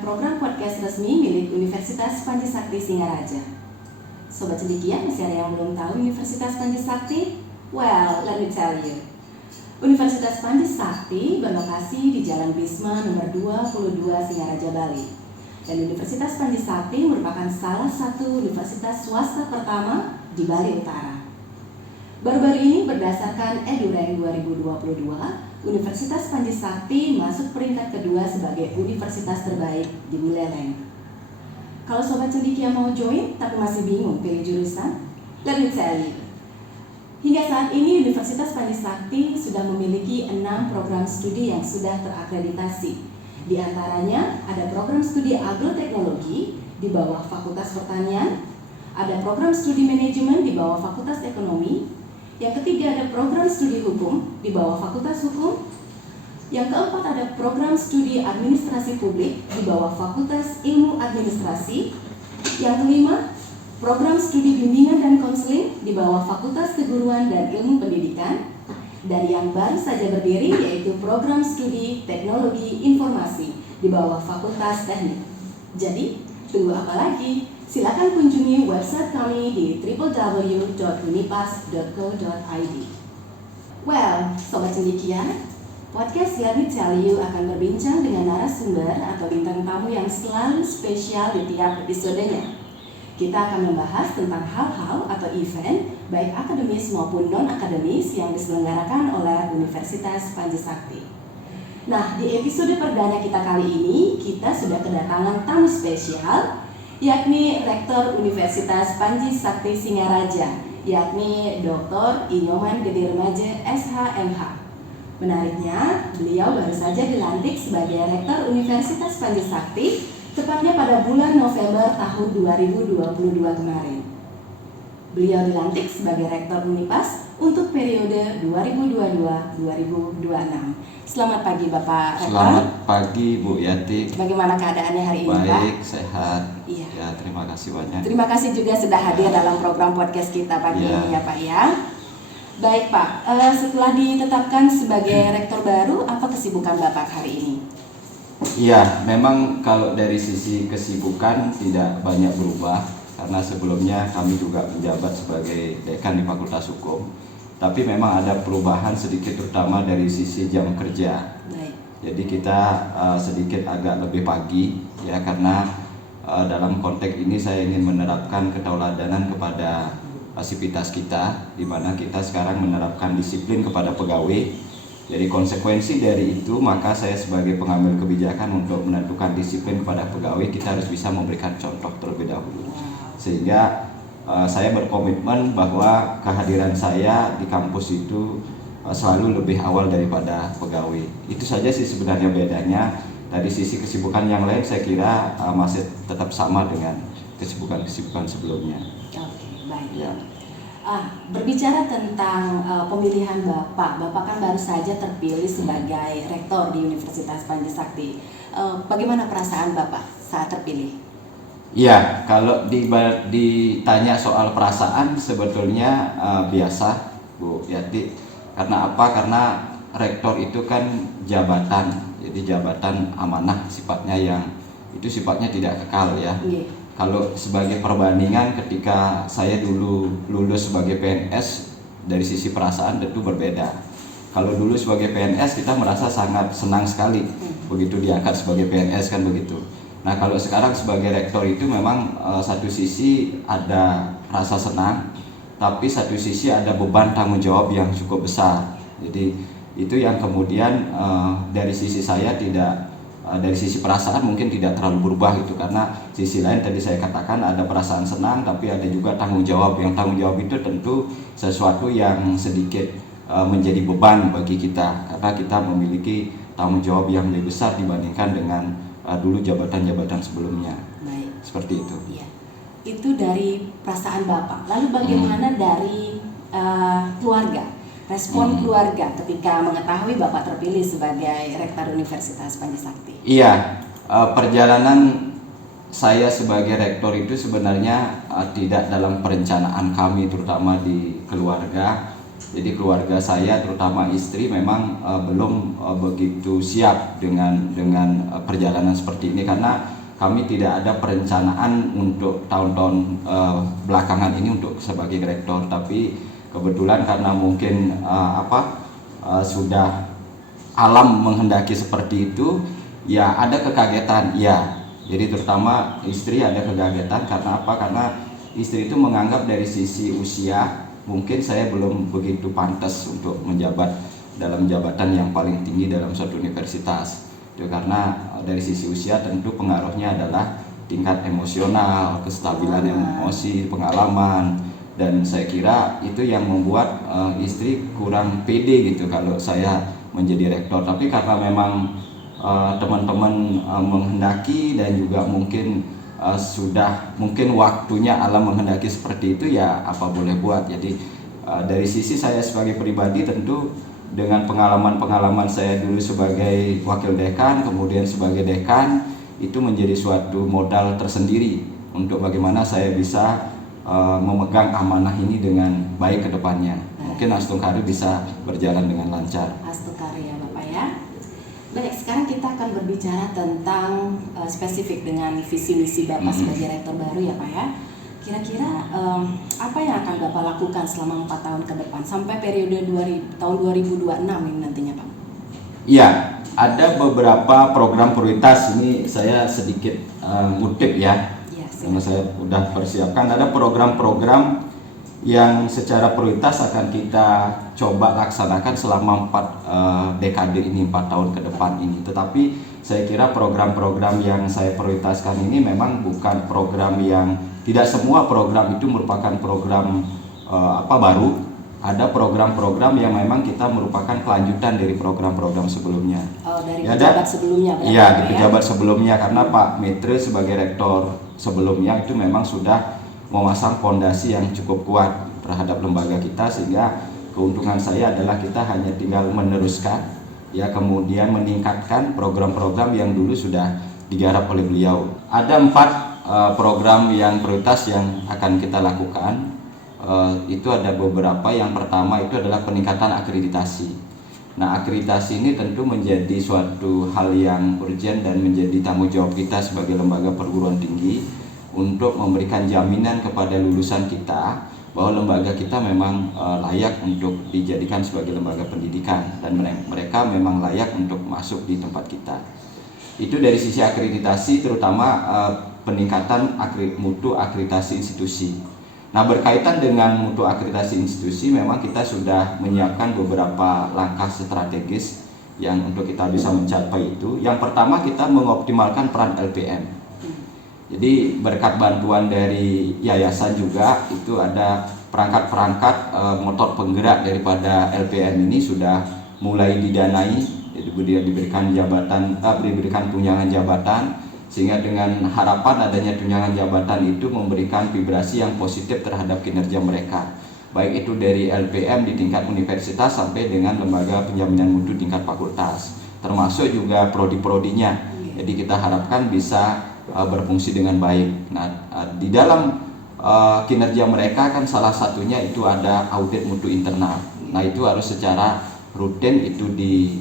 program podcast resmi milik Universitas Panji Sakti Singaraja. Sobat Cendekia, masih ada yang belum tahu Universitas Panji Sakti? Well, let me tell you. Universitas Panji Sakti berlokasi di Jalan Bisma nomor 22 Singaraja, Bali. Dan Universitas Panji Sakti merupakan salah satu universitas swasta pertama di Bali Utara. Baru-baru ini berdasarkan EduRank 2022, Universitas Panji Sakti masuk peringkat kedua sebagai universitas terbaik di Mileleng. Kalau Sobat Cendekia mau join tapi masih bingung pilih jurusan, let me tell you. Hingga saat ini Universitas Panji Sakti sudah memiliki 6 program studi yang sudah terakreditasi. Di antaranya ada program studi agroteknologi di bawah Fakultas Pertanian, ada program studi manajemen di bawah Fakultas Ekonomi. Yang ketiga ada program studi hukum di bawah Fakultas Hukum. Yang keempat ada program studi administrasi publik di bawah Fakultas Ilmu Administrasi. Yang kelima, program studi bimbingan dan konseling di bawah Fakultas Keguruan dan Ilmu Pendidikan. Dan yang baru saja berdiri yaitu program studi teknologi informasi di bawah Fakultas Teknik. Jadi, tunggu apa lagi? Silakan kunjungi website kami di www.unipas.co.id. Well, Sobat Cendekia, podcast Let Me Tell You akan berbincang dengan narasumber atau bintang tamu yang selalu spesial di tiap episodenya. Kita akan membahas tentang hal-hal atau event, baik akademis maupun non-akademis yang diselenggarakan oleh Universitas Panji Sakti. Nah, di episode perdana kita kali ini, kita sudah kedatangan tamu spesial, yakni Rektor Universitas Panji Sakti Singaraja, yakni Dr. Inyoman Gede Remaja SHMH. Menariknya, beliau baru saja dilantik sebagai Rektor Universitas Panji Sakti, tepatnya pada bulan November tahun 2022 kemarin. Beliau dilantik sebagai Rektor Unipas untuk periode 2022-2026. Selamat pagi Bapak Rektor. Selamat pagi Bu Yati. Bagaimana keadaannya hari ini Pak? Baik, sehat. Iya. Ya, terima kasih banyak. Terima kasih juga sudah hadir dalam program podcast kita pagi ini ya Pak ya. Baik Pak, setelah ditetapkan sebagai Rektor baru, apa kesibukan Bapak hari ini? Iya, memang kalau dari sisi kesibukan tidak banyak berubah, karena sebelumnya kami juga menjabat sebagai dekan di Fakultas Hukum. Tapi memang ada perubahan sedikit, terutama dari sisi jam kerja. Baik. Jadi kita sedikit agak lebih pagi, ya, karena dalam konteks ini saya ingin menerapkan keteladanan kepada sivitas kita, di mana kita sekarang menerapkan disiplin kepada pegawai. Jadi konsekuensi dari itu, maka saya sebagai pengambil kebijakan untuk menentukan disiplin kepada pegawai, kita harus bisa memberikan contoh terlebih dahulu. Sehingga saya berkomitmen bahwa kehadiran saya di kampus itu selalu lebih awal daripada pegawai. Itu saja sih sebenarnya bedanya. Dari sisi kesibukan yang lain saya kira masih tetap sama dengan kesibukan-kesibukan sebelumnya. Oke, baik. Ya. Berbicara tentang pemilihan Bapak kan baru saja terpilih sebagai Rektor di Universitas Panji Sakti. Bagaimana perasaan Bapak saat terpilih? Iya, kalau ditanya soal perasaan sebetulnya biasa Bu Yati. Karena apa? Karena rektor itu kan jabatan, jadi jabatan amanah sifatnya, yang itu sifatnya tidak kekal ya. Kalau sebagai perbandingan, ketika saya dulu lulus sebagai PNS, dari sisi perasaan tentu berbeda. Kalau dulu sebagai PNS kita merasa sangat senang sekali begitu diangkat sebagai PNS, kan begitu. Nah, kalau sekarang sebagai rektor itu memang satu sisi ada rasa senang, tapi satu sisi ada beban tanggung jawab yang cukup besar. Jadi itu yang kemudian dari sisi saya tidak, dari sisi perasaan mungkin tidak terlalu berubah gitu, karena sisi lain tadi saya katakan ada perasaan senang, tapi ada juga tanggung jawab. Yang tanggung jawab itu tentu sesuatu yang sedikit menjadi beban bagi kita, karena kita memiliki tanggung jawab yang lebih besar dibandingkan dengan dulu jabatan-jabatan sebelumnya. Baik. Seperti itu. Iya. Itu dari perasaan Bapak. Lalu bagaimana dari keluarga? Respon keluarga ketika mengetahui Bapak terpilih sebagai Rektor Universitas Panji Sakti? Iya, perjalanan saya sebagai rektor itu sebenarnya tidak dalam perencanaan kami, terutama di keluarga. Jadi keluarga saya terutama istri memang belum begitu siap dengan perjalanan seperti ini, karena kami tidak ada perencanaan untuk tahun-tahun belakangan ini untuk sebagai rektor. Tapi kebetulan karena mungkin sudah alam menghendaki seperti itu, ya ada kekagetan ya. Jadi terutama istri ada kekagetan karena apa? Karena istri itu menganggap dari sisi usia mungkin saya belum begitu pantas untuk menjabat dalam jabatan yang paling tinggi dalam suatu universitas. Itu karena dari sisi usia tentu pengaruhnya adalah tingkat emosional, kestabilan emosi, pengalaman, dan saya kira itu yang membuat istri kurang pede gitu kalau saya menjadi rektor. Tapi karena memang teman-teman menghendaki dan juga mungkin sudah mungkin waktunya alam menghendaki seperti itu, ya apa boleh buat. Jadi dari sisi saya sebagai pribadi tentu dengan pengalaman-pengalaman saya dulu sebagai wakil dekan kemudian sebagai dekan, itu menjadi suatu modal tersendiri untuk bagaimana saya bisa memegang amanah ini dengan baik ke depannya. Mungkin Astungkari bisa berjalan dengan lancar. Astungkari ya Bapak ya. Baik, sekarang kita akan berbicara tentang spesifik dengan visi misi Bapak sebagai rektor baru ya Pak ya. Kira-kira apa yang akan Bapak lakukan selama 4 tahun ke depan sampai periode tahun 2026 ini nantinya Pak? Iya, ada beberapa program prioritas, ini saya sedikit ngutip ya. Karena saya sudah persiapkan, ada program-program yang secara prioritas akan kita coba laksanakan selama 4 dekade ini, 4 tahun ke depan ini. Tetapi saya kira program-program yang saya prioritaskan ini memang bukan program yang, tidak semua program itu merupakan program baru. Ada program-program yang memang kita merupakan kelanjutan dari program-program sebelumnya. Oh, dari pejabat sebelumnya. Iya, di pejabat sebelumnya, karena Pak Maitre sebagai rektor sebelumnya itu memang sudah memasang fondasi yang cukup kuat terhadap lembaga kita, sehingga keuntungan saya adalah kita hanya tinggal meneruskan, ya, kemudian meningkatkan program-program yang dulu sudah digarap oleh beliau. Ada 4 program yang prioritas yang akan kita lakukan. Itu ada beberapa. Yang pertama itu adalah peningkatan akreditasi. Nah, akreditasi ini tentu menjadi suatu hal yang urgent dan menjadi tanggung jawab kita sebagai lembaga perguruan tinggi untuk memberikan jaminan kepada lulusan kita bahwa lembaga kita memang layak untuk dijadikan sebagai lembaga pendidikan dan mereka memang layak untuk masuk di tempat kita. Itu dari sisi akreditasi, terutama peningkatan mutu akreditasi institusi. Nah, berkaitan dengan mutu akreditasi institusi, memang kita sudah menyiapkan beberapa langkah strategis yang untuk kita bisa mencapai itu. Yang pertama, kita mengoptimalkan peran LPM. Jadi berkat bantuan dari yayasan juga, itu ada perangkat-perangkat motor penggerak daripada LPM ini sudah mulai didanai. Jadi diberikan diberikan tunjangan jabatan, sehingga dengan harapan adanya tunjangan jabatan itu memberikan vibrasi yang positif terhadap kinerja mereka, baik itu dari LPM di tingkat universitas sampai dengan lembaga penjaminan mutu tingkat fakultas, termasuk juga prodi-prodinya. Jadi kita harapkan bisa berfungsi dengan baik. Nah, di dalam kinerja mereka kan salah satunya itu ada audit mutu internal. Nah, itu harus secara rutin itu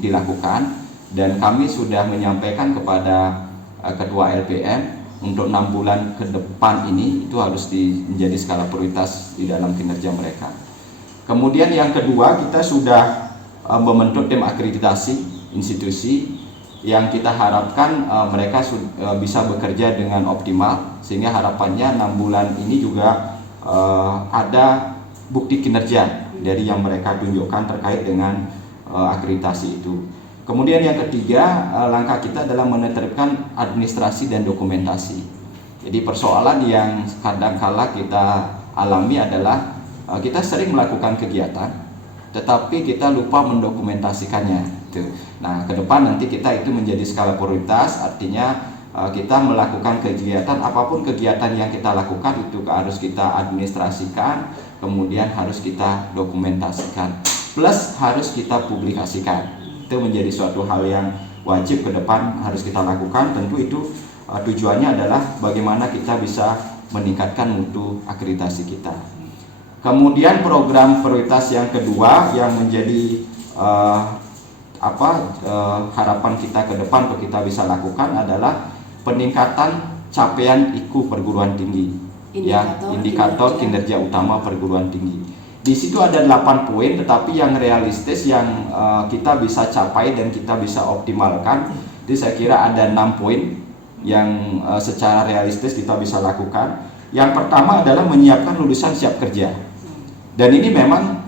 dilakukan, dan kami sudah menyampaikan kepada Ketua LPM untuk 6 bulan ke depan ini itu harus menjadi skala prioritas di dalam kinerja mereka. Kemudian yang kedua, kita sudah membentuk tim akreditasi institusi yang kita harapkan mereka bisa bekerja dengan optimal, sehingga harapannya 6 bulan ini juga ada bukti kinerja dari yang mereka tunjukkan terkait dengan akreditasi itu. Kemudian yang ketiga, langkah kita adalah menerapkan administrasi dan dokumentasi. Jadi persoalan yang kadang-kala kita alami adalah kita sering melakukan kegiatan, tetapi kita lupa mendokumentasikannya. Nah, ke depan nanti kita itu menjadi skala prioritas, artinya kita melakukan kegiatan, apapun kegiatan yang kita lakukan itu harus kita administrasikan, kemudian harus kita dokumentasikan, plus harus kita publikasikan. Itu menjadi suatu hal yang wajib ke depan harus kita lakukan. Tentu itu tujuannya adalah bagaimana kita bisa meningkatkan mutu akreditasi kita. Kemudian program prioritas yang kedua yang menjadi harapan kita ke depan untuk kita bisa lakukan adalah peningkatan capaian IKU perguruan tinggi, indikator kinerja utama perguruan tinggi. Di situ ada 8 poin, tetapi yang realistis yang kita bisa capai dan kita bisa optimalkan, itu saya kira ada 6 poin yang secara realistis kita bisa lakukan. Yang pertama adalah menyiapkan lulusan siap kerja, dan ini memang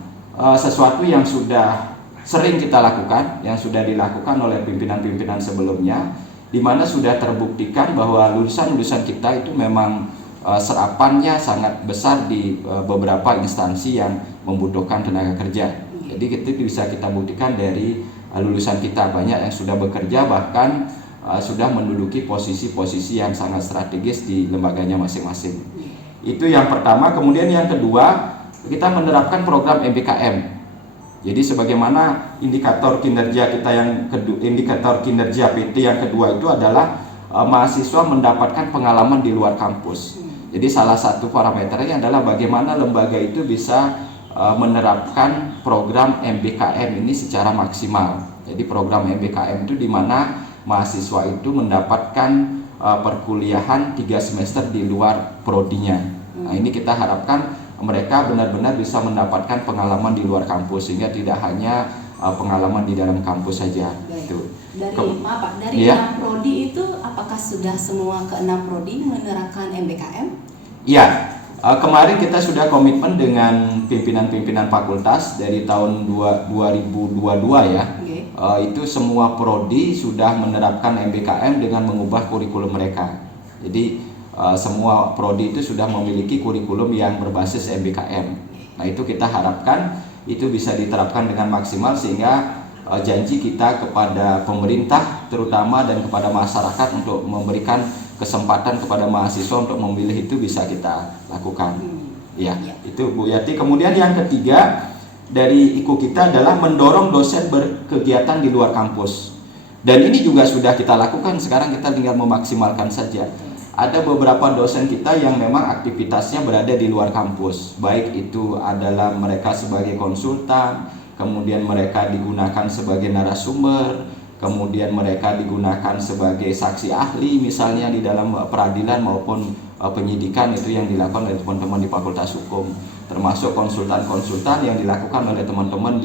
sesuatu yang sudah sering kita lakukan, yang sudah dilakukan oleh pimpinan-pimpinan sebelumnya, di mana sudah terbuktikan bahwa lulusan-lulusan kita itu memang serapannya sangat besar di beberapa instansi yang membutuhkan tenaga kerja. Jadi itu bisa kita buktikan dari lulusan kita, banyak yang sudah bekerja, bahkan sudah menduduki posisi-posisi yang sangat strategis di lembaganya masing-masing. Itu yang pertama. Kemudian yang kedua, kita menerapkan program MBKM. Jadi sebagaimana indikator kinerja kita yang kedua, indikator kinerja PT yang kedua itu adalah mahasiswa mendapatkan pengalaman di luar kampus. Jadi salah satu parameternya adalah bagaimana lembaga itu bisa menerapkan program MBKM ini secara maksimal. Jadi program MBKM itu di mana mahasiswa itu mendapatkan perkuliahan 3 semester di luar prodinya. Nah, ini kita harapkan mereka benar-benar bisa mendapatkan pengalaman di luar kampus, sehingga tidak hanya pengalaman di dalam kampus saja. Itu. Dari 6 prodi itu apakah sudah semua ke-6 prodi menerapkan MBKM? Iya. Kemarin kita sudah komitmen dengan pimpinan-pimpinan fakultas dari tahun 2022 ya. Okay. Itu semua prodi sudah menerapkan MBKM dengan mengubah kurikulum mereka. Jadi semua prodi itu sudah memiliki kurikulum yang berbasis MBKM. Nah, itu kita harapkan itu bisa diterapkan dengan maksimal, sehingga janji kita kepada pemerintah terutama dan kepada masyarakat untuk memberikan kesempatan kepada mahasiswa untuk memilih itu bisa kita lakukan. Ya, itu Bu Yati. Kemudian yang ketiga dari IKU kita adalah mendorong dosen berkegiatan di luar kampus. Dan ini juga sudah kita lakukan, sekarang kita tinggal memaksimalkan saja. Ada beberapa dosen kita yang memang aktivitasnya berada di luar kampus, baik itu adalah mereka sebagai konsultan, kemudian mereka digunakan sebagai narasumber, kemudian mereka digunakan sebagai saksi ahli misalnya di dalam peradilan maupun penyidikan, itu yang dilakukan oleh teman-teman di Fakultas Hukum, termasuk konsultan-konsultan yang dilakukan oleh teman-teman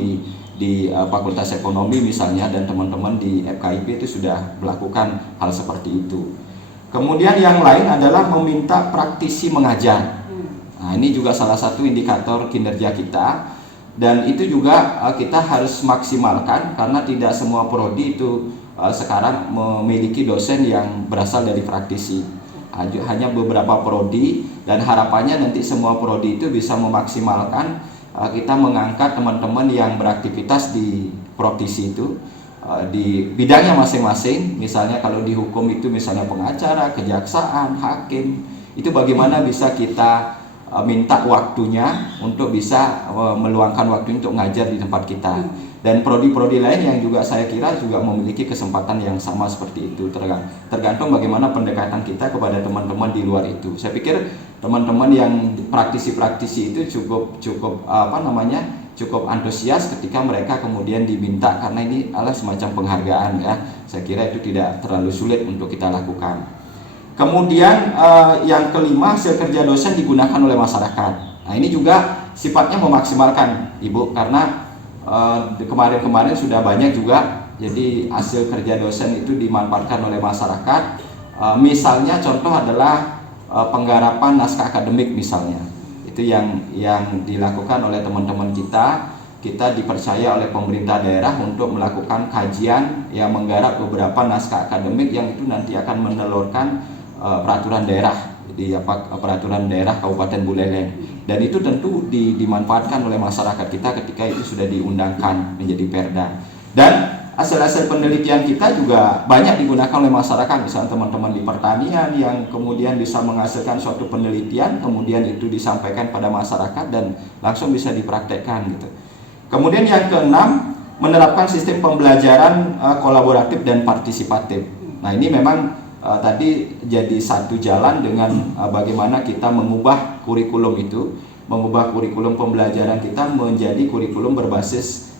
di Fakultas Ekonomi misalnya, dan teman-teman di FKIP itu sudah melakukan hal seperti itu. Kemudian yang lain adalah meminta praktisi mengajar. Nah, ini juga salah satu indikator kinerja kita, dan itu juga kita harus maksimalkan karena tidak semua prodi itu sekarang memiliki dosen yang berasal dari praktisi. Hanya beberapa prodi, dan harapannya nanti semua prodi itu bisa memaksimalkan kita mengangkat teman-teman yang beraktivitas di praktisi itu di bidangnya masing-masing. Misalnya kalau di hukum itu misalnya pengacara, kejaksaan, hakim, itu bagaimana bisa kita minta waktunya untuk bisa meluangkan waktu untuk ngajar di tempat kita. Dan prodi-prodi lain yang juga saya kira juga memiliki kesempatan yang sama seperti itu, tergantung bagaimana pendekatan kita kepada teman-teman di luar itu. Saya pikir teman-teman yang praktisi-praktisi itu cukup antusias ketika mereka kemudian diminta, karena ini adalah semacam penghargaan ya. Saya kira itu tidak terlalu sulit untuk kita lakukan. Kemudian yang kelima, hasil kerja dosen digunakan oleh masyarakat. Nah, ini juga sifatnya memaksimalkan Ibu, karena kemarin-kemarin sudah banyak juga jadi hasil kerja dosen itu dimanfaatkan oleh masyarakat. Misalnya contoh adalah penggarapan naskah akademik misalnya. Itu yang dilakukan oleh teman-teman kita dipercaya oleh pemerintah daerah untuk melakukan kajian yang menggarap beberapa naskah akademik yang itu nanti akan menelurkan peraturan daerah di peraturan daerah Kabupaten Buleleng, dan itu tentu dimanfaatkan oleh masyarakat kita ketika itu sudah diundangkan menjadi perda. Dan hasil-hasil penelitian kita juga banyak digunakan oleh masyarakat, misalnya teman-teman di pertanian yang kemudian bisa menghasilkan suatu penelitian, kemudian itu disampaikan pada masyarakat dan langsung bisa dipraktekkan gitu. Kemudian yang keenam, menerapkan sistem pembelajaran kolaboratif dan partisipatif. Nah, ini memang tadi jadi satu jalan dengan bagaimana kita mengubah kurikulum itu mengubah kurikulum pembelajaran kita menjadi kurikulum berbasis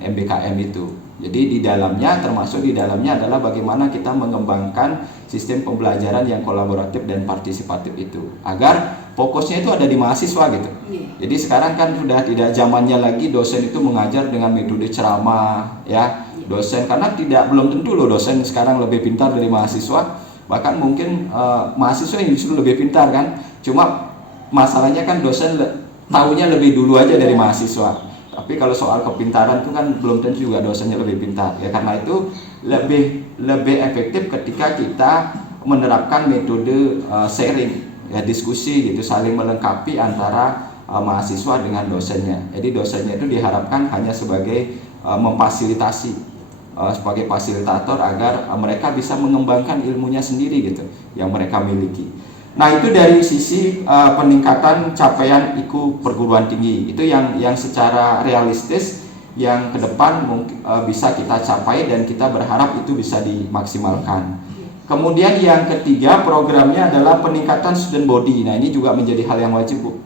MBKM itu. Jadi di dalamnya, termasuk di dalamnya adalah bagaimana kita mengembangkan sistem pembelajaran yang kolaboratif dan partisipatif itu, agar fokusnya itu ada di mahasiswa gitu. Jadi sekarang kan sudah tidak zamannya lagi dosen itu mengajar dengan metode ceramah ya, dosen, karena belum tentu loh dosen sekarang lebih pintar dari mahasiswa, bahkan mungkin mahasiswa yang justru lebih pintar kan. Cuma masalahnya kan dosen tahunya lebih dulu aja dari mahasiswa. Tapi kalau soal kepintaran itu kan belum tentu juga dosennya lebih pintar. Ya karena itu lebih efektif ketika kita menerapkan metode sharing, ya diskusi gitu, saling melengkapi antara mahasiswa dengan dosennya. Jadi dosennya itu diharapkan hanya sebagai memfasilitasi, sebagai fasilitator agar mereka bisa mengembangkan ilmunya sendiri gitu yang mereka miliki. Nah itu dari sisi peningkatan capaian IQ perguruan tinggi, itu yang secara realistis yang ke depan bisa kita capai dan kita berharap itu bisa dimaksimalkan. Kemudian yang ketiga programnya adalah peningkatan student body. Nah ini juga menjadi hal yang wajib Bu.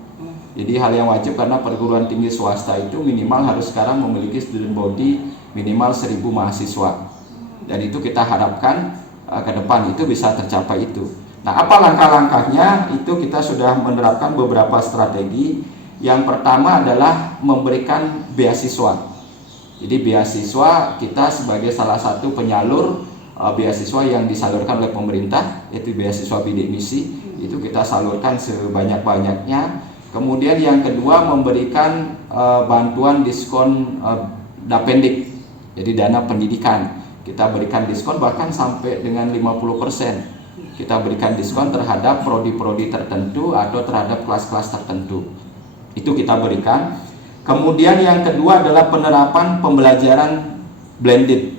Jadi hal yang wajib karena perguruan tinggi swasta itu minimal harus sekarang memiliki student body minimal 1.000 mahasiswa. Dan itu kita harapkan ke depan itu bisa tercapai itu. Nah, apa langkah-langkahnya? Itu kita sudah menerapkan beberapa strategi. Yang pertama adalah memberikan beasiswa. Jadi beasiswa kita sebagai salah satu penyalur beasiswa yang disalurkan oleh pemerintah, yaitu beasiswa bidik misi, itu kita salurkan sebanyak-banyaknya. Kemudian yang kedua memberikan bantuan diskon dapendik, jadi dana pendidikan. Kita berikan diskon bahkan sampai dengan 50%. Kita berikan diskon terhadap prodi-prodi tertentu atau terhadap kelas-kelas tertentu. Itu kita berikan. Kemudian yang kedua adalah penerapan pembelajaran blended.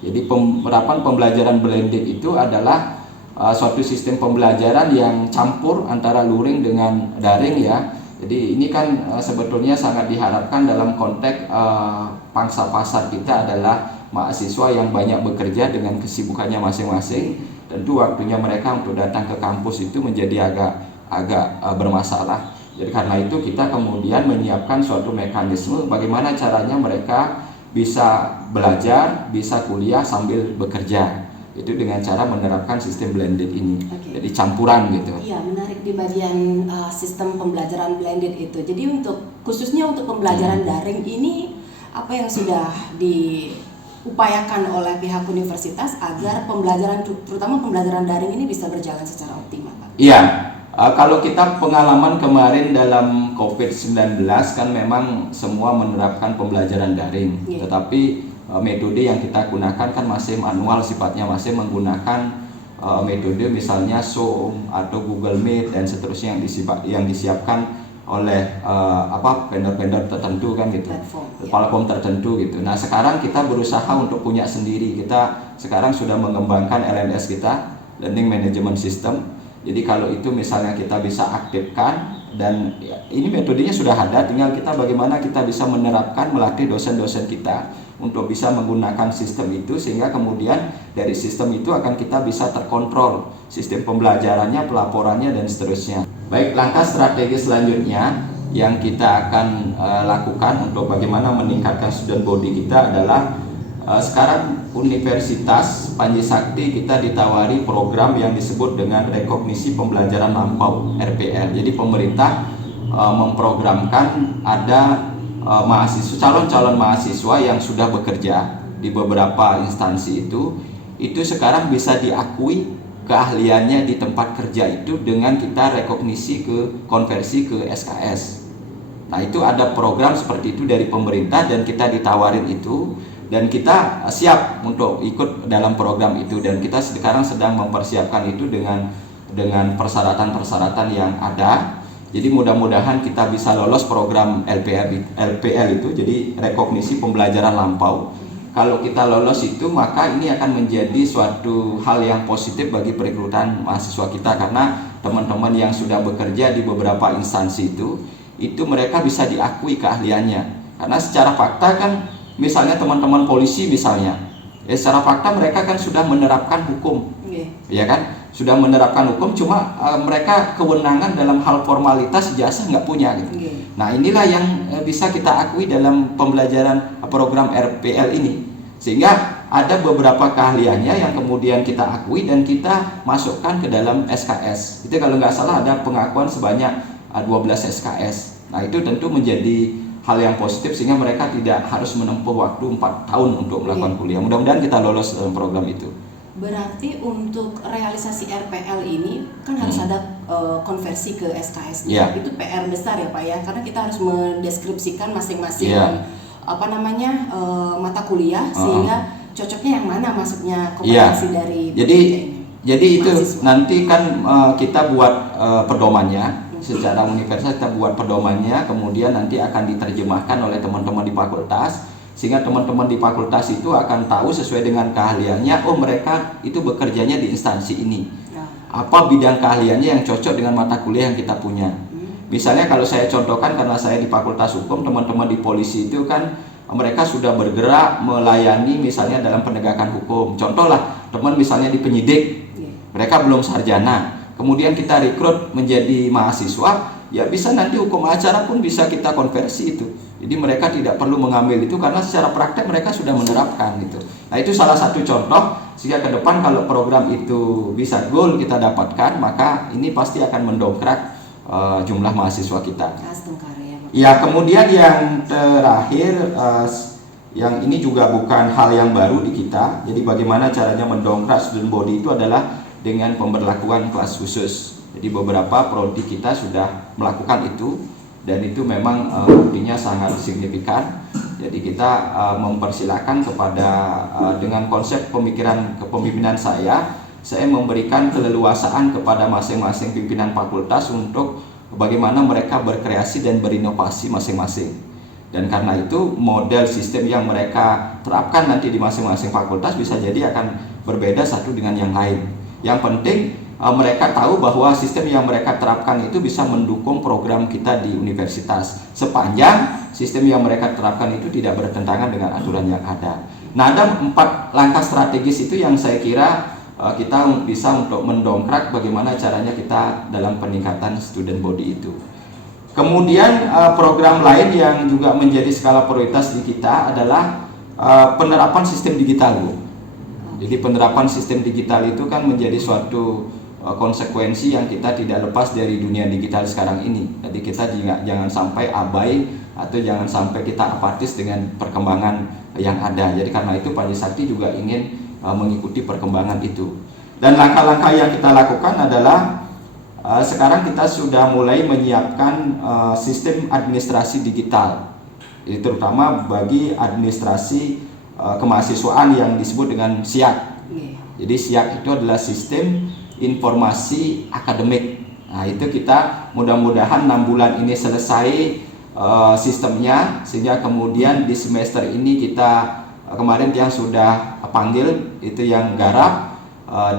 Jadi penerapan pembelajaran blended itu adalah suatu sistem pembelajaran yang campur antara luring dengan daring ya. Jadi ini kan sebetulnya sangat diharapkan dalam konteks pangsa pasar kita adalah mahasiswa yang banyak bekerja dengan kesibukannya masing-masing. Tentu waktunya mereka untuk datang ke kampus itu menjadi agak bermasalah. Jadi karena itu kita kemudian menyiapkan suatu mekanisme bagaimana caranya mereka bisa belajar, bisa kuliah sambil bekerja. Itu dengan cara menerapkan sistem blended ini. Jadi campuran gitu. Iya, menarik di bagian sistem pembelajaran blended itu. Jadi khususnya untuk pembelajaran daring ini apa yang sudah diupayakan oleh pihak universitas agar pembelajaran, terutama pembelajaran daring ini bisa berjalan secara optimal, Pak? Iya, kalau kita pengalaman kemarin dalam COVID-19 kan memang semua menerapkan pembelajaran daring, tetapi metode yang kita gunakan kan masih manual sifatnya, masih menggunakan metode misalnya Zoom atau Google Meet dan seterusnya yang disiapkan oleh vendor-vendor tertentu kan gitu, platform tertentu gitu. Nah sekarang kita berusaha untuk punya sendiri. Kita sekarang sudah mengembangkan LMS kita, Learning Management System. Jadi kalau itu misalnya kita bisa aktifkan dan ini metodenya sudah ada, tinggal kita bagaimana kita bisa menerapkan, melatih dosen-dosen kita untuk bisa menggunakan sistem itu sehingga kemudian dari sistem itu akan kita bisa terkontrol sistem pembelajarannya, pelaporannya dan seterusnya. Baik, langkah strategi selanjutnya yang kita akan lakukan untuk bagaimana meningkatkan student body kita adalah sekarang Universitas Panji Sakti kita ditawari program yang disebut dengan rekognisi pembelajaran lampau RPL. Jadi pemerintah memprogramkan ada calon-calon mahasiswa yang sudah bekerja di beberapa instansi itu sekarang bisa diakui keahliannya di tempat kerja itu dengan kita rekognisi konversi ke SKS. Nah itu ada program seperti itu dari pemerintah dan kita ditawarin itu dan kita siap untuk ikut dalam program itu dan kita sekarang sedang mempersiapkan itu dengan persyaratan-persyaratan yang ada. Jadi mudah-mudahan kita bisa lolos program LPL itu, jadi rekognisi pembelajaran lampau. Kalau kita lolos itu maka ini akan menjadi suatu hal yang positif bagi perekrutan mahasiswa kita karena teman-teman yang sudah bekerja di beberapa instansi itu mereka bisa diakui keahliannya. Karena secara fakta kan misalnya teman-teman polisi misalnya, secara fakta mereka kan sudah menerapkan hukum, ya kan? sudah menerapkan hukum, cuma mereka kewenangan dalam hal formalitas ijazah nggak punya gitu. Nah inilah yang bisa kita akui dalam pembelajaran program RPL ini, sehingga ada beberapa keahliannya yang kemudian kita akui dan kita masukkan ke dalam SKS. Itu kalau nggak salah ada pengakuan sebanyak 12 SKS. Nah itu tentu menjadi hal yang positif sehingga mereka tidak harus menempuh waktu 4 tahun untuk melakukan kuliah. Mudah-mudahan kita lolos dalam program itu. Berarti untuk realisasi RPL ini kan harus ada konversi ke SKS-nya. Itu PR besar ya Pak ya, karena kita harus mendeskripsikan masing-masing mata kuliah sehingga cocoknya yang mana masuknya kompetensi dari jadi itu nanti kan kita buat pedomannya secara universal, kita buat pedomannya, kemudian nanti akan diterjemahkan oleh teman-teman di fakultas, sehingga teman-teman di fakultas itu akan tahu sesuai dengan keahliannya, oh mereka itu bekerjanya di instansi ini, apa bidang keahliannya yang cocok dengan mata kuliah yang kita punya. Misalnya kalau saya contohkan, karena saya di fakultas hukum, teman-teman di polisi itu kan mereka sudah bergerak melayani misalnya dalam penegakan hukum. Contoh lah, teman misalnya di penyidik, mereka belum sarjana, kemudian kita rekrut menjadi mahasiswa, ya bisa nanti hukum acara pun bisa kita konversi itu. Jadi mereka tidak perlu mengambil itu karena secara praktek mereka sudah menerapkan gitu. Nah itu salah satu contoh, sehingga ke depan kalau program itu bisa goal kita dapatkan, maka ini pasti akan mendongkrak jumlah mahasiswa kita. Ya, kemudian yang terakhir, yang ini juga bukan hal yang baru di kita. Jadi bagaimana caranya mendongkrak student body itu adalah dengan pemberlakuan kelas khusus. Jadi beberapa prodi kita sudah melakukan itu, dan itu memang buktinya sangat signifikan. Jadi kita mempersilahkan kepada dengan konsep pemikiran kepemimpinan saya memberikan keleluasaan kepada masing-masing pimpinan fakultas untuk bagaimana mereka berkreasi dan berinovasi masing-masing. Dan karena itu model sistem yang mereka terapkan nanti di masing-masing fakultas bisa jadi akan berbeda satu dengan yang lain. Yang penting mereka tahu bahwa sistem yang mereka terapkan itu bisa mendukung program kita di universitas, sepanjang sistem yang mereka terapkan itu tidak bertentangan dengan aturan yang ada. Nah, ada 4 langkah strategis itu yang saya kira kita bisa untuk mendongkrak bagaimana caranya kita dalam peningkatan student body itu. Kemudian program lain yang juga menjadi skala prioritas di kita adalah penerapan sistem digital, Bu. Jadi penerapan sistem digital itu kan menjadi suatu konsekuensi yang kita tidak lepas dari dunia digital sekarang ini. Jadi kita jangan sampai abai atau jangan sampai kita apatis dengan perkembangan yang ada. Jadi karena itu Panji Sakti juga ingin mengikuti perkembangan itu. Dan langkah-langkah yang kita lakukan adalah sekarang kita sudah mulai menyiapkan sistem administrasi digital, jadi terutama bagi administrasi kemahasiswaan yang disebut dengan SIAK. Jadi SIAK itu adalah sistem informasi akademik. Nah itu kita mudah-mudahan 6 bulan ini selesai sistemnya, sehingga kemudian di semester ini kita kemarin yang sudah panggil itu yang garap,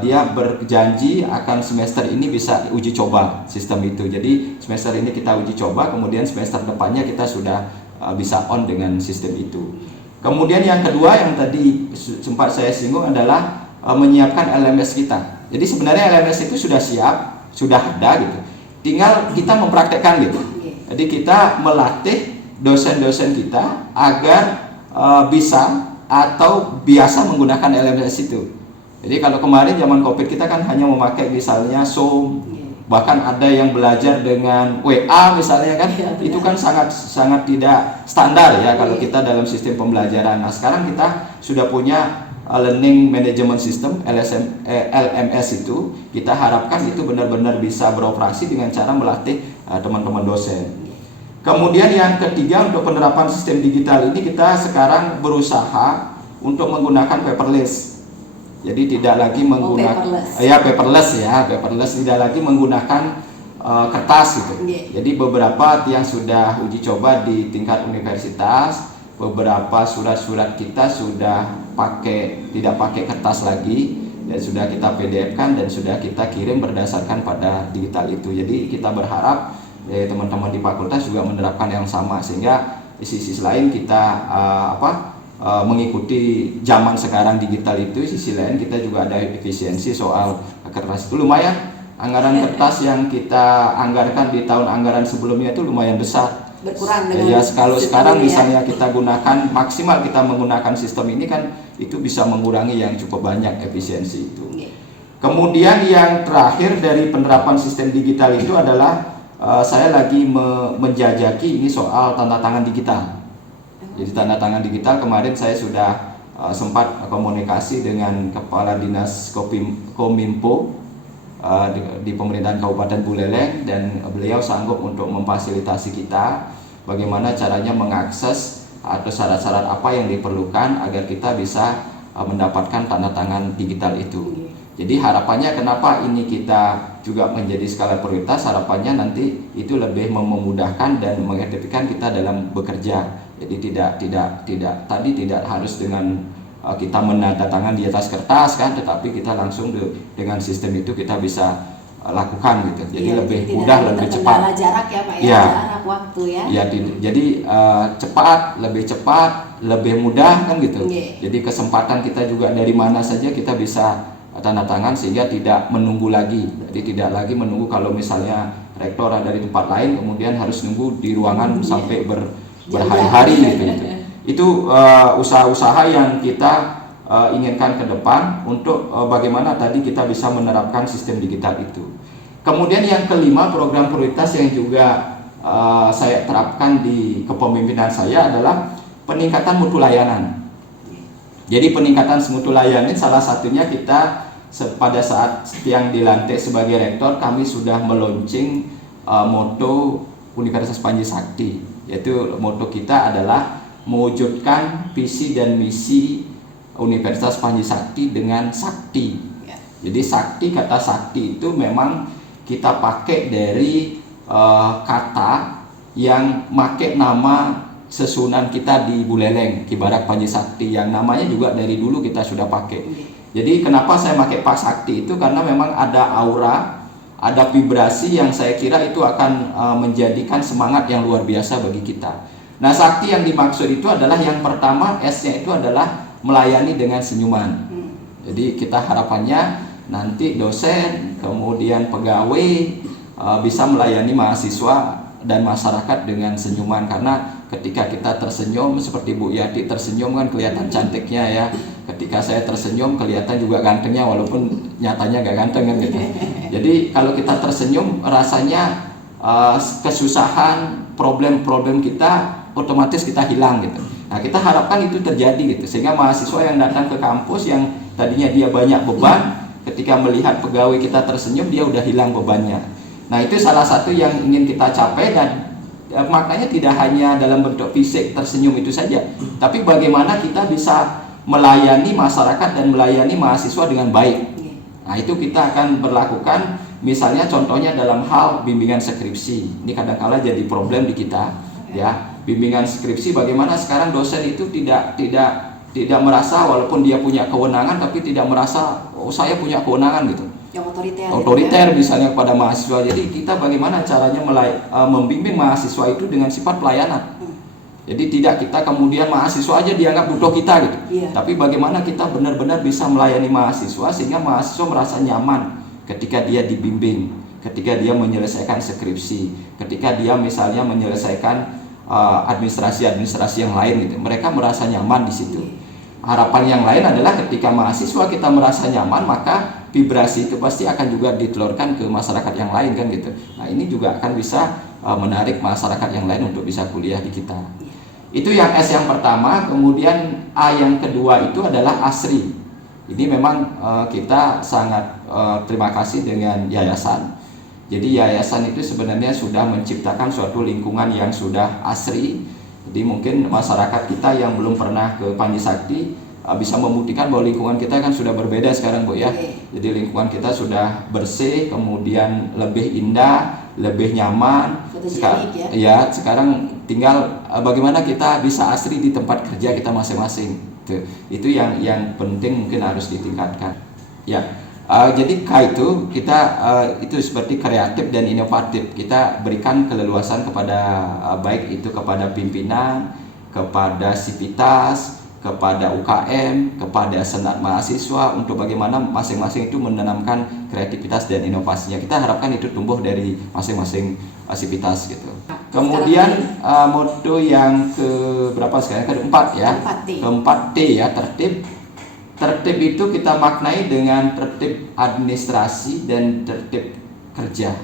dia berjanji akan semester ini bisa uji coba sistem itu. Jadi semester ini kita uji coba, kemudian semester depannya kita sudah bisa on dengan sistem itu. Kemudian yang kedua yang tadi sempat saya singgung adalah menyiapkan LMS kita. Jadi sebenarnya LMS itu sudah siap, sudah ada gitu. Tinggal kita mempraktekkan gitu. Jadi kita melatih dosen-dosen kita agar bisa atau biasa menggunakan LMS itu. Jadi kalau kemarin zaman COVID kita kan hanya memakai misalnya Zoom, bahkan ada yang belajar dengan WA misalnya kan, itu kan sangat tidak standar ya kalau kita dalam sistem pembelajaran. Nah sekarang kita sudah punya Learning Management System LMS itu, kita harapkan itu benar-benar bisa beroperasi dengan cara melatih teman-teman dosen. Kemudian yang ketiga, untuk penerapan sistem digital ini kita sekarang berusaha untuk menggunakan paperless. Jadi tidak lagi menggunakan paperless, tidak lagi menggunakan kertas gitu. Jadi beberapa yang sudah uji coba di tingkat universitas, beberapa surat-surat kita sudah tidak pakai kertas lagi, dan sudah kita PDF-kan dan sudah kita kirim berdasarkan pada digital itu. Jadi kita berharap teman-teman di fakultas juga menerapkan yang sama, sehingga di sisi lain kita mengikuti zaman sekarang digital itu, sisi lain kita juga ada efisiensi soal kertas itu. Lumayan anggaran kertas yang kita anggarkan di tahun anggaran sebelumnya itu lumayan besar. Berkurang dengan ya, kalau sekarang ya. misalnya kita gunakan maksimal, kita menggunakan sistem ini kan itu bisa mengurangi yang cukup banyak efisiensi itu. Kemudian yang terakhir dari penerapan sistem digital itu adalah saya lagi menjajaki ini soal tanda tangan digital. Jadi tanda tangan digital kemarin saya sudah sempat komunikasi dengan Kepala Dinas Kominfo di pemerintahan Kabupaten Buleleng, dan beliau sanggup untuk memfasilitasi kita bagaimana caranya mengakses atau syarat-syarat apa yang diperlukan agar kita bisa mendapatkan tanda tangan digital itu. Jadi harapannya kenapa ini kita juga menjadi skala prioritas, harapannya nanti itu lebih memudahkan dan mengefektifkan kita dalam bekerja. Jadi tidak harus dengan kita menandatangan di atas kertas kan, tetapi kita langsung dengan sistem itu kita bisa lakukan gitu. Jadi lebih mudah, lebih cepat. Jarak ya Pak ya, jarak waktu ya. Ya, jadi lebih cepat, lebih mudah kan gitu. Jadi kesempatan kita juga dari mana saja kita bisa tanda tangan sehingga tidak menunggu lagi. Jadi tidak lagi menunggu kalau misalnya rektor ada di tempat lain kemudian harus nunggu di ruangan sampai berhari-hari gitu. Itu usaha-usaha yang kita inginkan ke depan untuk bagaimana tadi kita bisa menerapkan sistem digital itu. Kemudian yang kelima, program prioritas yang juga saya terapkan di kepemimpinan saya adalah peningkatan mutu layanan. Jadi peningkatan mutu layanan salah satunya kita pada saat yang dilantik sebagai rektor, kami sudah meluncing moto Universitas Panji Sakti, yaitu moto kita adalah mewujudkan visi dan misi Universitas Panji Sakti dengan sakti. Jadi sakti, kata sakti itu memang kita pakai dari kata yang pakai nama sesunan kita di Buleleng, Ki Barak Panji Sakti, yang namanya juga dari dulu kita sudah pakai. Jadi kenapa saya pakai Pak Sakti itu karena memang ada aura, ada vibrasi yang saya kira itu akan menjadikan semangat yang luar biasa bagi kita. Nah, sakti yang dimaksud itu adalah yang pertama, S-nya itu adalah melayani dengan senyuman. Jadi kita harapannya nanti dosen, kemudian pegawai bisa melayani mahasiswa dan masyarakat dengan senyuman, karena ketika kita tersenyum seperti Bu Yati tersenyum kan kelihatan cantiknya ya. Ketika saya tersenyum kelihatan juga gantengnya walaupun nyatanya gak ganteng kan gitu. Jadi kalau kita tersenyum rasanya kesusahan, problem-problem kita otomatis kita hilang gitu. Nah, kita harapkan itu terjadi gitu, sehingga mahasiswa yang datang ke kampus yang tadinya dia banyak beban, ketika melihat pegawai kita tersenyum dia udah hilang bebannya. Nah, itu salah satu yang ingin kita capai, dan makanya tidak hanya dalam bentuk fisik tersenyum itu saja, tapi bagaimana kita bisa melayani masyarakat dan melayani mahasiswa dengan baik. Nah, itu kita akan berlakukan, misalnya contohnya dalam hal bimbingan skripsi. Ini kadang-kala jadi problem di kita ya. Bimbingan skripsi, bagaimana sekarang dosen itu tidak merasa, walaupun dia punya kewenangan tapi tidak merasa oh saya punya kewenangan gitu. Yang otoriter gitu, misalnya kepada mahasiswa. Jadi kita bagaimana caranya membimbing mahasiswa itu dengan sifat pelayanan. Jadi tidak kita kemudian mahasiswa aja dianggap butuh kita gitu. Tapi bagaimana kita benar-benar bisa melayani mahasiswa sehingga mahasiswa merasa nyaman ketika dia dibimbing, ketika dia menyelesaikan skripsi, ketika dia misalnya menyelesaikan administrasi yang lain gitu. Mereka merasa nyaman di situ. Harapan yang lain adalah ketika mahasiswa kita merasa nyaman, maka vibrasi itu pasti akan juga ditelurkan ke masyarakat yang lain kan gitu. Nah, ini juga akan bisa menarik masyarakat yang lain untuk bisa kuliah di kita. Itu yang S yang pertama. Kemudian A yang kedua itu adalah ASRI. Ini memang kita sangat terima kasih dengan yayasan. Jadi yayasan itu sebenarnya sudah menciptakan suatu lingkungan yang sudah asri. Jadi mungkin masyarakat kita yang belum pernah ke Panji Sakti bisa membuktikan bahwa lingkungan kita kan sudah berbeda sekarang Bu ya. Jadi lingkungan kita sudah bersih, kemudian lebih indah, lebih nyaman. Sekarang tinggal bagaimana kita bisa asri di tempat kerja kita masing-masing. Itu yang penting mungkin harus ditingkatkan. Ya. Jadi K itu kita itu seperti kreatif dan inovatif. Kita berikan keleluasan kepada baik itu kepada pimpinan, kepada sivitas, kepada UKM, kepada senat mahasiswa untuk bagaimana masing-masing itu menanamkan kreativitas dan inovasinya. Kita harapkan itu tumbuh dari masing-masing sivitas gitu. Kemudian motto yang ke berapa sekarang? Keempat ya. Keempat T ya, tertib. Tertib itu kita maknai dengan tertib administrasi dan tertib kerja.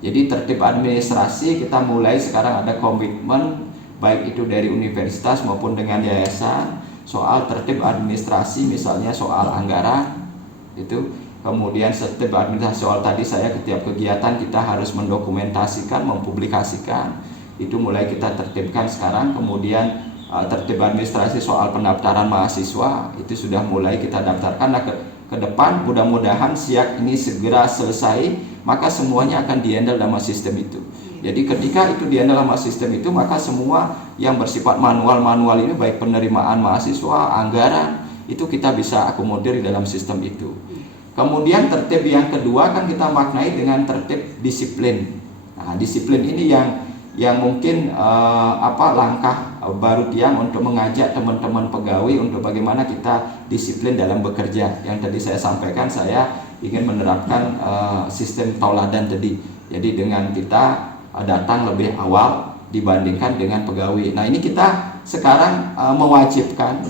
Jadi tertib administrasi kita mulai sekarang ada komitmen baik itu dari universitas maupun dengan yayasan soal tertib administrasi, misalnya soal anggaran itu. Kemudian tertib administrasi soal tadi saya setiap kegiatan kita harus mendokumentasikan, mempublikasikan, itu mulai kita tertibkan sekarang. Kemudian tertib administrasi soal pendaftaran mahasiswa itu sudah mulai kita daftarkan. Nah, ke depan mudah-mudahan SIAK ini segera selesai, maka semuanya akan dihandle dalam sistem itu. Jadi ketika itu dihandle dalam sistem itu, maka semua yang bersifat manual ini baik penerimaan mahasiswa, anggaran, itu kita bisa akomodir di dalam sistem itu. Kemudian tertib yang kedua kan kita maknai dengan tertib disiplin. Nah, disiplin ini yang mungkin langkah baru Tiang untuk mengajak teman-teman pegawai untuk bagaimana kita disiplin dalam bekerja. Yang tadi saya sampaikan, saya ingin menerapkan sistem tauladan tadi. Jadi dengan kita datang lebih awal dibandingkan dengan pegawai. Nah, ini kita sekarang mewajibkan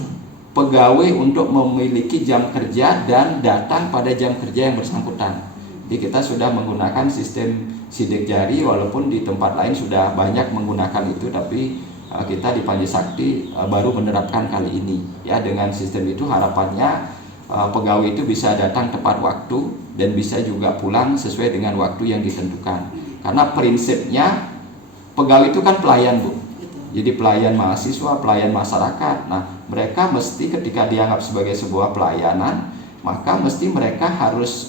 pegawai untuk memiliki jam kerja dan datang pada jam kerja yang bersangkutan. Jadi kita sudah menggunakan sistem sidik jari, walaupun di tempat lain sudah banyak menggunakan itu, tapi kita di Panji Sakti baru menerapkan kali ini. Ya, dengan sistem itu harapannya pegawai itu bisa datang tepat waktu dan bisa juga pulang sesuai dengan waktu yang ditentukan. Karena prinsipnya pegawai itu kan pelayan, Bu. Jadi pelayan mahasiswa, pelayan masyarakat. Nah, mereka mesti ketika dianggap sebagai sebuah pelayanan, maka mesti mereka harus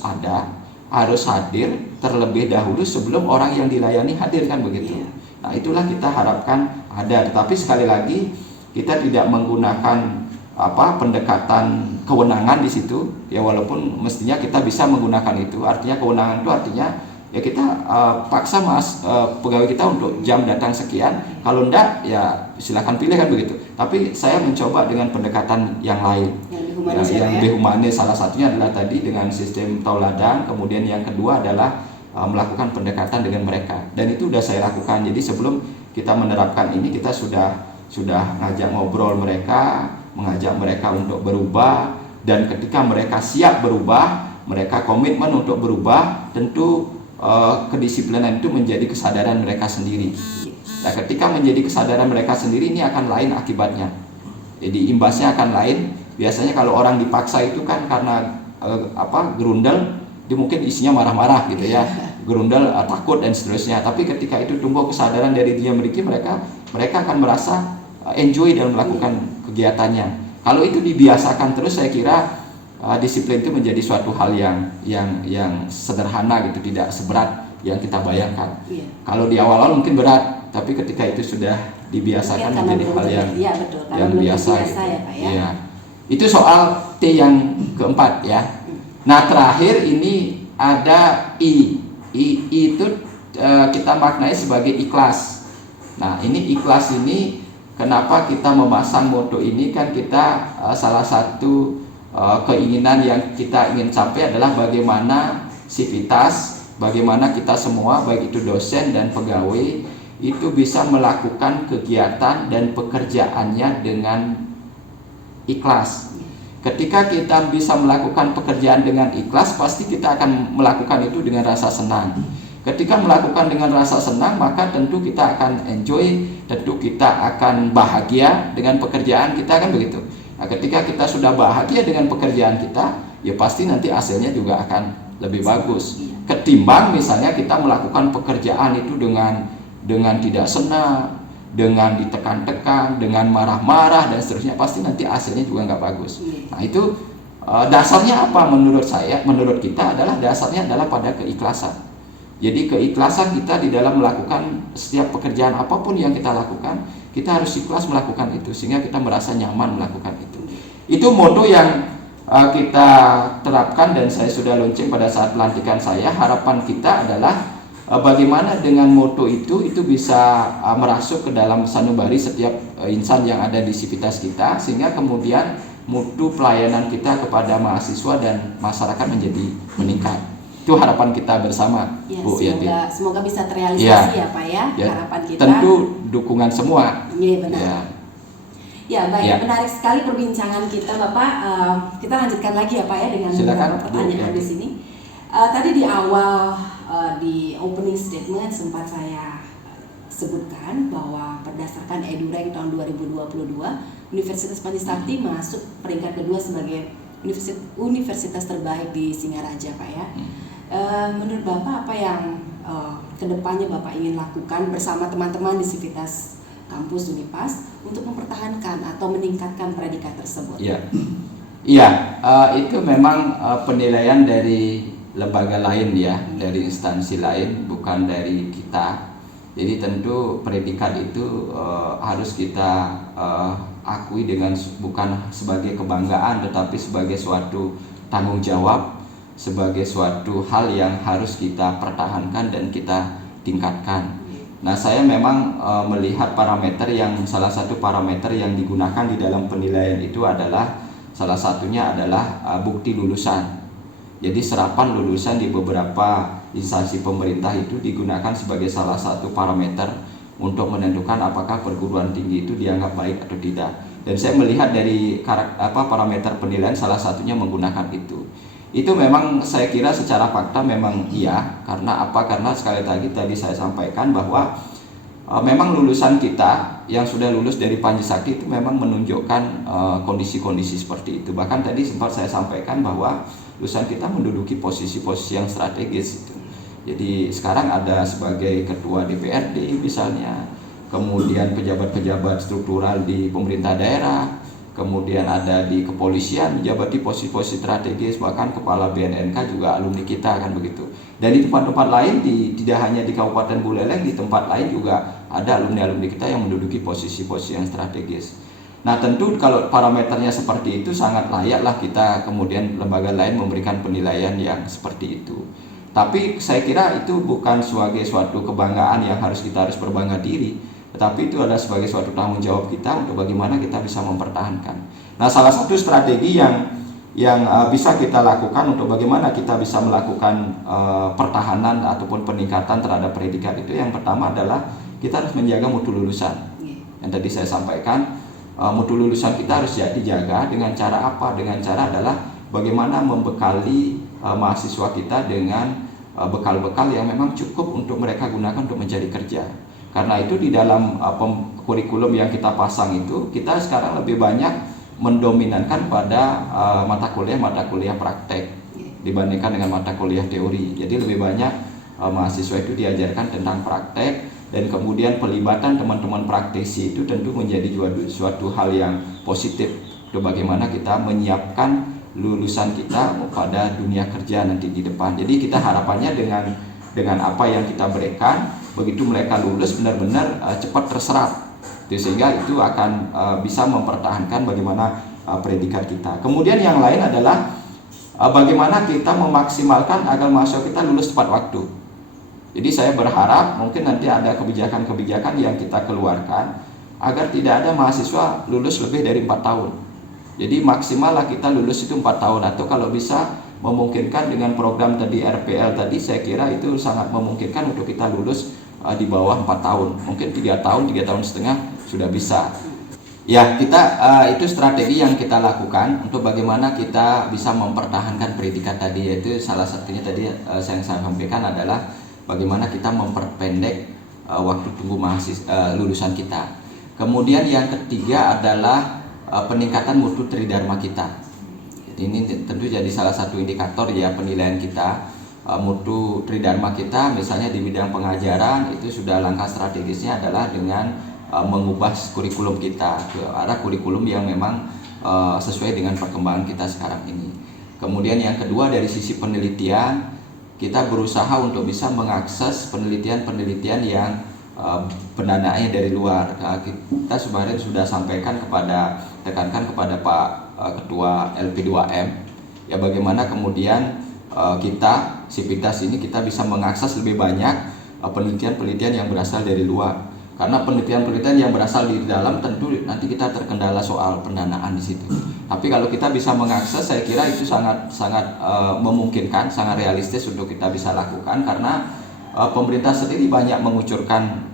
hadir terlebih dahulu sebelum orang yang dilayani hadir, kan begitu. Nah, itulah kita harapkan ada. Tetapi sekali lagi kita tidak menggunakan pendekatan kewenangan di situ. Ya, walaupun mestinya kita bisa menggunakan itu. Artinya kewenangan itu artinya ya kita paksa pegawai kita untuk jam datang sekian. Kalau enggak ya silakan pilih, kan begitu. Tapi saya mencoba dengan pendekatan yang lain, yang lebih humanis. Salah satunya adalah tadi dengan sistem tauladan. Kemudian yang kedua adalah melakukan pendekatan dengan mereka, dan itu sudah saya lakukan. Jadi sebelum kita menerapkan ini, kita sudah ngajak ngobrol mereka, mengajak mereka untuk berubah, dan ketika mereka siap berubah, mereka komitmen untuk berubah, tentu kedisiplinan itu menjadi kesadaran mereka sendiri. Nah, ketika menjadi kesadaran mereka sendiri, ini akan lain akibatnya. Jadi imbasnya akan lain. Biasanya kalau orang dipaksa itu kan karena gerundel, dia mungkin isinya marah-marah gitu ya, gerundel, takut dan seterusnya. Tapi ketika itu tumbuh kesadaran dari dia mereka akan merasa enjoy dalam melakukan kegiatannya. Kalau itu dibiasakan terus, saya kira disiplin itu menjadi suatu hal yang sederhana gitu, tidak seberat yang kita bayangkan. Kalau di awal-awal mungkin berat, tapi ketika itu sudah dibiasakan menjadi hal yang biasa gitu. Ya, Pak, ya. Ya. Itu soal T yang keempat ya. Nah, terakhir ini ada I. I itu kita maknai sebagai ikhlas. Nah, ini ikhlas ini kenapa kita memasang motto ini, kan kita salah satu keinginan yang kita ingin capai adalah bagaimana sivitas, bagaimana kita semua baik itu dosen dan pegawai itu bisa melakukan kegiatan dan pekerjaannya dengan ikhlas. Ketika kita bisa melakukan pekerjaan dengan ikhlas, pasti kita akan melakukan itu dengan rasa senang. Ketika melakukan dengan rasa senang, maka tentu kita akan enjoy, tentu kita akan bahagia dengan pekerjaan kita, kan begitu. Nah, ketika kita sudah bahagia dengan pekerjaan kita, ya pasti nanti hasilnya juga akan lebih bagus. Ketimbang misalnya kita melakukan pekerjaan itu dengan tidak senang, dengan ditekan-tekan, dengan marah-marah dan seterusnya, pasti nanti hasilnya juga nggak bagus. Nah, itu dasarnya apa menurut saya, menurut kita dasarnya adalah pada keikhlasan. Jadi keikhlasan kita di dalam melakukan setiap pekerjaan apapun yang kita lakukan, kita harus ikhlas melakukan itu sehingga kita merasa nyaman melakukan itu. Itu motto yang kita terapkan dan saya sudah launching pada saat pelantikan saya. Harapan kita adalah bagaimana dengan moto itu bisa merasuk ke dalam sanubari setiap insan yang ada di sivitas kita, sehingga kemudian mutu pelayanan kita kepada mahasiswa dan masyarakat menjadi meningkat. Itu harapan kita bersama, ya, Bu Yati. Semoga bisa terrealisasi ya Pak ya, harapan kita. Tentu dukungan semua. Iya benar. Ya. Ya baik, menarik sekali perbincangan kita Bapak. Kita lanjutkan lagi ya Pak ya dengan beberapa pertanyaan di sini. Tadi di awal di opening statement sempat saya sebutkan bahwa berdasarkan EduRank tahun 2022, Universitas Panji Sakti masuk peringkat kedua sebagai universitas terbaik di Singaraja Pak ya. Menurut Bapak apa yang kedepannya Bapak ingin lakukan bersama teman-teman di Sivitas Kampus Unipas untuk mempertahankan atau meningkatkan predikat tersebut? Iya, itu memang penilaian dari lembaga lain ya, dari instansi lain, bukan dari kita. Jadi tentu predikat itu harus kita akui dengan bukan sebagai kebanggaan, tetapi sebagai suatu tanggung jawab, sebagai suatu hal yang harus kita pertahankan dan kita tingkatkan. Nah, saya memang melihat salah satu parameter yang digunakan di dalam penilaian itu adalah salah satunya adalah bukti lulusan. Jadi serapan lulusan di beberapa instansi pemerintah itu digunakan sebagai salah satu parameter untuk menentukan apakah perguruan tinggi itu dianggap baik atau tidak. Dan saya melihat dari parameter penilaian salah satunya menggunakan itu. Itu memang saya kira secara fakta memang iya, karena apa? Karena sekali lagi tadi saya sampaikan bahwa memang lulusan kita yang sudah lulus dari Panji Sakti itu memang menunjukkan kondisi-kondisi seperti itu. Bahkan tadi sempat saya sampaikan bahwa lulusan kita menduduki posisi-posisi yang strategis itu. Jadi sekarang ada sebagai ketua DPRD misalnya, kemudian pejabat-pejabat struktural di pemerintah daerah, kemudian ada di kepolisian menjabati posisi-posisi strategis, bahkan kepala BNNK juga alumni kita kan begitu. Dan di tempat-tempat lain tidak hanya di Kabupaten Buleleng, di tempat lain juga ada alumni-alumni kita yang menduduki posisi-posisi yang strategis. Nah, tentu kalau parameternya seperti itu sangat layaklah kita kemudian lembaga lain memberikan penilaian yang seperti itu. Tapi saya kira itu bukan sebagai suatu kebanggaan yang kita harus berbangga diri, tetapi itu adalah sebagai suatu tanggung jawab kita untuk bagaimana kita bisa mempertahankan. Nah, salah satu strategi yang bisa kita lakukan untuk bagaimana kita bisa melakukan pertahanan ataupun peningkatan terhadap predikat itu, yang pertama adalah kita harus menjaga mutu lulusan. Yang tadi saya sampaikan, mutu lulusan kita harus dijaga dengan cara apa? Dengan cara adalah bagaimana membekali mahasiswa kita dengan bekal-bekal yang memang cukup untuk mereka gunakan untuk mencari kerja. Karena itu di dalam kurikulum yang kita pasang itu, kita sekarang lebih banyak mendominankan pada mata kuliah praktek dibandingkan dengan mata kuliah teori. Jadi lebih banyak mahasiswa itu diajarkan tentang praktek, dan kemudian pelibatan teman-teman praktisi itu tentu menjadi suatu hal yang positif untuk bagaimana kita menyiapkan lulusan kita pada dunia kerja nanti di depan. Jadi kita harapannya dengan apa yang kita berikan, begitu mereka lulus benar-benar cepat terserap, sehingga itu akan bisa mempertahankan bagaimana predikat kita. Kemudian yang lain adalah bagaimana kita memaksimalkan agar mahasiswa kita lulus tepat waktu. Jadi saya berharap mungkin nanti ada kebijakan-kebijakan yang kita keluarkan agar tidak ada mahasiswa lulus lebih dari 4 tahun. Jadi maksimallah kita lulus itu 4 tahun, atau kalau bisa memungkinkan dengan program tadi RPL tadi, saya kira itu sangat memungkinkan untuk kita lulus di bawah 4 tahun. Mungkin 3 tahun setengah sudah bisa. Ya, itu strategi yang kita lakukan untuk bagaimana kita bisa mempertahankan predikat tadi, yaitu salah satunya tadi yang saya sampaikan adalah bagaimana kita memperpendek waktu tunggu lulusan kita. Kemudian yang ketiga adalah peningkatan mutu tridharma kita. Jadi ini tentu jadi salah satu indikator ya penilaian kita. Mutu tridharma kita misalnya di bidang pengajaran itu sudah langkah strategisnya adalah dengan mengubah kurikulum kita ke arah kurikulum yang memang sesuai dengan perkembangan kita sekarang ini. Kemudian yang kedua dari sisi penelitian, kita berusaha untuk bisa mengakses penelitian-penelitian yang pendanaannya dari luar. Kita sebenarnya sudah tekankan kepada Pak Ketua LP2M ya, bagaimana kemudian kita Sivitas ini kita bisa mengakses lebih banyak penelitian-penelitian yang berasal dari luar. Karena penelitian-penelitian yang berasal di dalam tentu nanti kita terkendala soal pendanaan di situ. Tapi kalau kita bisa mengakses, saya kira itu sangat memungkinkan, sangat realistis untuk kita bisa lakukan karena pemerintah sendiri banyak mengucurkan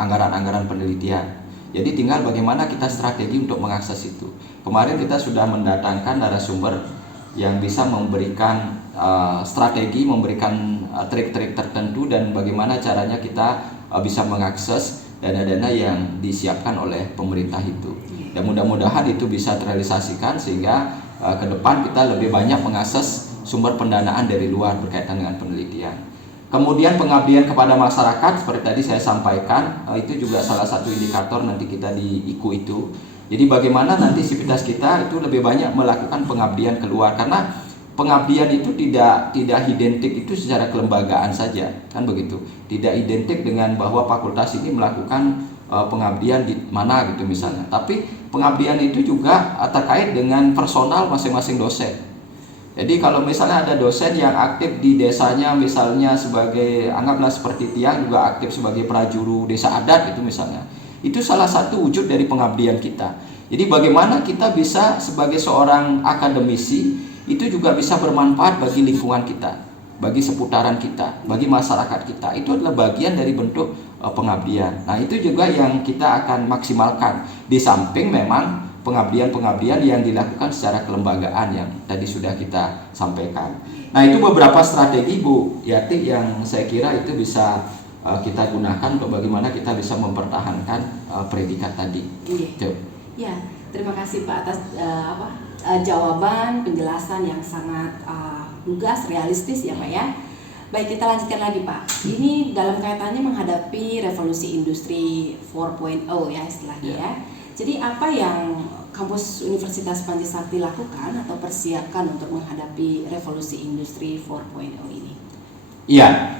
anggaran-anggaran penelitian. Jadi tinggal bagaimana kita strategi untuk mengakses itu. Kemarin kita sudah mendatangkan narasumber yang bisa memberikan strategi, memberikan trik-trik tertentu dan bagaimana caranya kita bisa mengakses dana-dana yang disiapkan oleh pemerintah itu. Dan mudah-mudahan itu bisa terrealisasikan sehingga ke depan kita lebih banyak mengakses sumber pendanaan dari luar berkaitan dengan penelitian. Kemudian pengabdian kepada masyarakat seperti tadi saya sampaikan, itu juga salah satu indikator nanti kita di IKU itu. Jadi bagaimana nanti sivitas kita itu lebih banyak melakukan pengabdian keluar karena pengabdian itu tidak identik itu secara kelembagaan saja, kan begitu. Tidak identik dengan bahwa fakultas ini melakukan pengabdian di mana gitu misalnya. Tapi pengabdian itu juga terkait dengan personal masing-masing dosen. Jadi kalau misalnya ada dosen yang aktif di desanya misalnya sebagai anggaplah seperti Tiang juga aktif sebagai prajuru desa adat itu misalnya. Itu salah satu wujud dari pengabdian kita. Jadi bagaimana kita bisa sebagai seorang akademisi itu juga bisa bermanfaat bagi lingkungan kita, bagi seputaran kita, bagi masyarakat kita. Itu adalah bagian dari bentuk pengabdian. Nah itu juga yang kita akan maksimalkan. Di samping memang pengabdian-pengabdian yang dilakukan secara kelembagaan yang tadi sudah kita sampaikan. Nah itu beberapa strategi Bu Yati yang saya kira itu bisa kita gunakan untuk bagaimana kita bisa mempertahankan predikat tadi. Ya, terima kasih Pak atas jawaban, penjelasan yang sangat lugas, realistis ya Pak ya. Baik, kita lanjutkan lagi Pak. Ini dalam kaitannya menghadapi revolusi industri 4.0 ya istilahnya ya. Jadi apa yang kampus Universitas Panji Sakti lakukan atau persiapkan untuk menghadapi revolusi industri 4.0 ini? Iya,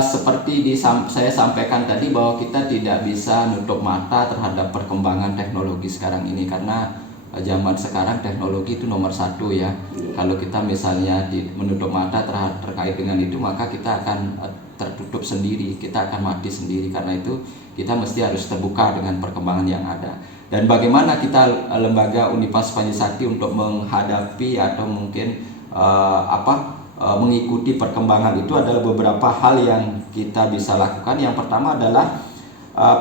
seperti saya sampaikan tadi bahwa kita tidak bisa nutup mata terhadap perkembangan teknologi sekarang ini karena zaman sekarang teknologi itu nomor satu ya. Kalau kita misalnya menutup mata terkait dengan itu maka kita akan tertutup sendiri, kita akan mati sendiri. Karena itu kita mesti harus terbuka dengan perkembangan yang ada. Dan bagaimana kita lembaga Universitas Panji Sakti untuk menghadapi atau mungkin mengikuti perkembangan itu adalah beberapa hal yang kita bisa lakukan. Yang pertama adalah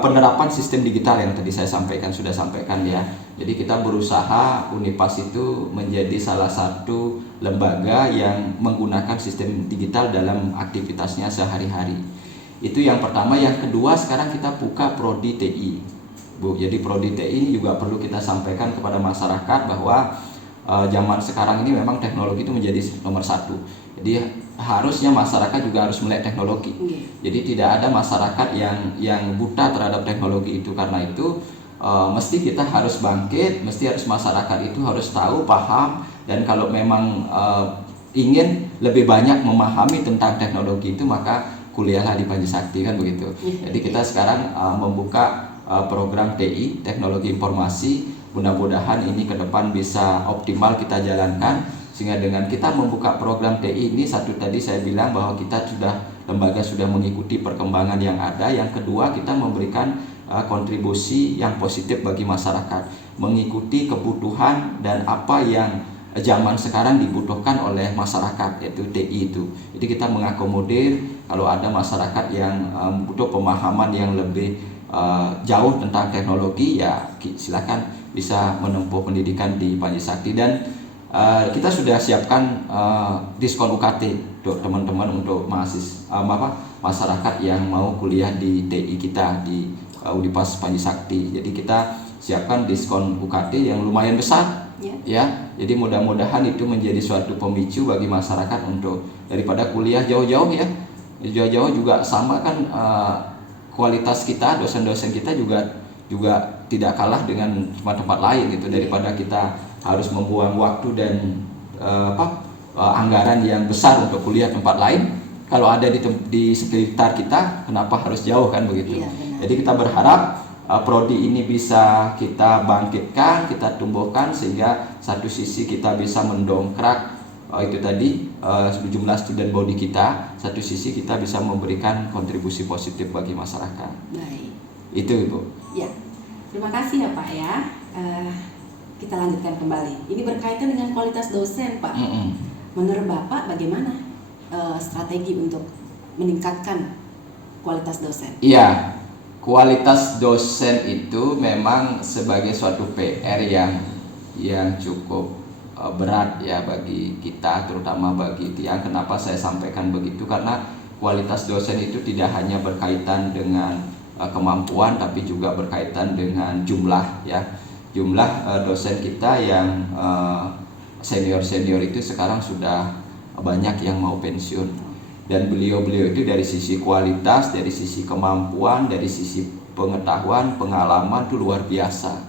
penerapan sistem digital yang tadi saya sudah sampaikan ya. Jadi kita berusaha Unipas itu menjadi salah satu lembaga yang menggunakan sistem digital dalam aktivitasnya sehari-hari. Itu yang pertama. Yang kedua, sekarang kita buka prodi TI, Bu. Jadi prodi TI ini juga perlu kita sampaikan kepada masyarakat bahwa zaman sekarang ini memang teknologi itu menjadi nomor satu. Jadi harusnya masyarakat juga harus melek teknologi. Jadi tidak ada masyarakat yang buta terhadap teknologi itu. Karena itu mesti kita harus bangkit, mesti harus masyarakat itu harus tahu, paham, dan kalau memang ingin lebih banyak memahami tentang teknologi itu maka kuliahlah di Panji Sakti, kan begitu. Jadi kita sekarang membuka program TI, teknologi informasi. Mudah-mudahan ini ke depan bisa optimal kita jalankan, sehingga dengan kita membuka program TI ini, satu tadi saya bilang bahwa kita lembaga sudah mengikuti perkembangan yang ada. Yang kedua, kita memberikan kontribusi yang positif bagi masyarakat, mengikuti kebutuhan dan apa yang zaman sekarang dibutuhkan oleh masyarakat, yaitu TI itu. Jadi kita mengakomodir kalau ada masyarakat yang butuh pemahaman yang lebih jauh tentang teknologi, ya silakan bisa menempuh pendidikan di Panji Sakti. Dan kita sudah siapkan diskon UKT untuk teman-teman, untuk masyarakat yang mau kuliah di TI kita di Unipas Panji Sakti. Jadi kita siapkan diskon UKT yang lumayan besar ya. Jadi mudah-mudahan itu menjadi suatu pemicu bagi masyarakat untuk daripada kuliah jauh-jauh ya. Jauh-jauh juga sama kan, kualitas kita, dosen-dosen kita juga tidak kalah dengan tempat-tempat lain gitu. Daripada kita harus membuang waktu dan anggaran yang besar untuk kuliah tempat lain, kalau ada di sekitar kita, kenapa harus jauh, kan begitu. Jadi kita berharap prodi ini bisa kita bangkitkan, kita tumbuhkan, sehingga satu sisi kita bisa mendongkrak itu tadi jumlah student body kita, satu sisi kita bisa memberikan kontribusi positif bagi masyarakat. Baik. Itu Ibu. Ya, terima kasih ya Pak ya. Kita lanjutkan kembali. Ini berkaitan dengan kualitas dosen Pak. Menurut Bapak bagaimana strategi untuk meningkatkan kualitas dosen? Iya, kualitas dosen itu memang sebagai suatu PR yang cukup berat ya bagi kita, terutama bagi Tiang. Kenapa saya sampaikan begitu? Karena kualitas dosen itu tidak hanya berkaitan dengan kemampuan, tapi juga berkaitan dengan jumlah ya. Jumlah dosen kita yang senior-senior itu sekarang sudah banyak yang mau pensiun. Dan beliau-beliau itu dari sisi kualitas, dari sisi kemampuan, dari sisi pengetahuan, pengalaman itu luar biasa.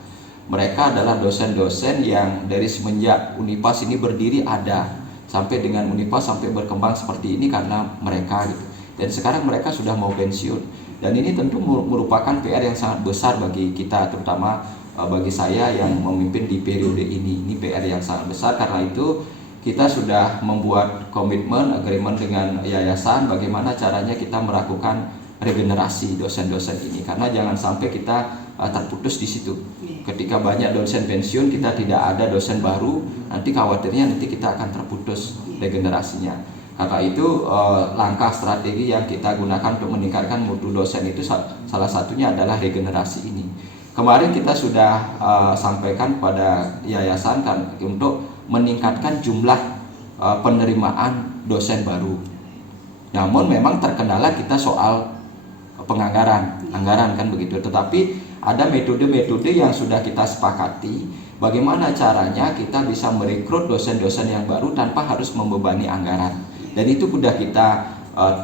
Mereka adalah dosen-dosen yang dari semenjak Unipas ini berdiri ada sampai dengan Unipas sampai berkembang seperti ini karena mereka gitu. Dan sekarang mereka sudah mau pensiun. Dan ini tentu merupakan PR yang sangat besar bagi kita, terutama bagi saya yang memimpin di periode ini. Ini PR yang sangat besar, karena itu kita sudah membuat komitmen, agreement dengan yayasan bagaimana caranya kita melakukan regenerasi dosen-dosen ini. Karena jangan sampai kita terputus di situ. Ketika banyak dosen pensiun, kita tidak ada dosen baru, nanti khawatirnya nanti kita akan terputus regenerasinya. Karena itu langkah strategi yang kita gunakan untuk meningkatkan mutu dosen itu salah satunya adalah regenerasi ini. Kemarin kita sudah sampaikan pada yayasan kan untuk meningkatkan jumlah penerimaan dosen baru. Namun memang terkendala kita soal anggaran kan begitu. Tetapi ada metode-metode yang sudah kita sepakati bagaimana caranya kita bisa merekrut dosen-dosen yang baru tanpa harus membebani anggaran. Dan itu sudah kita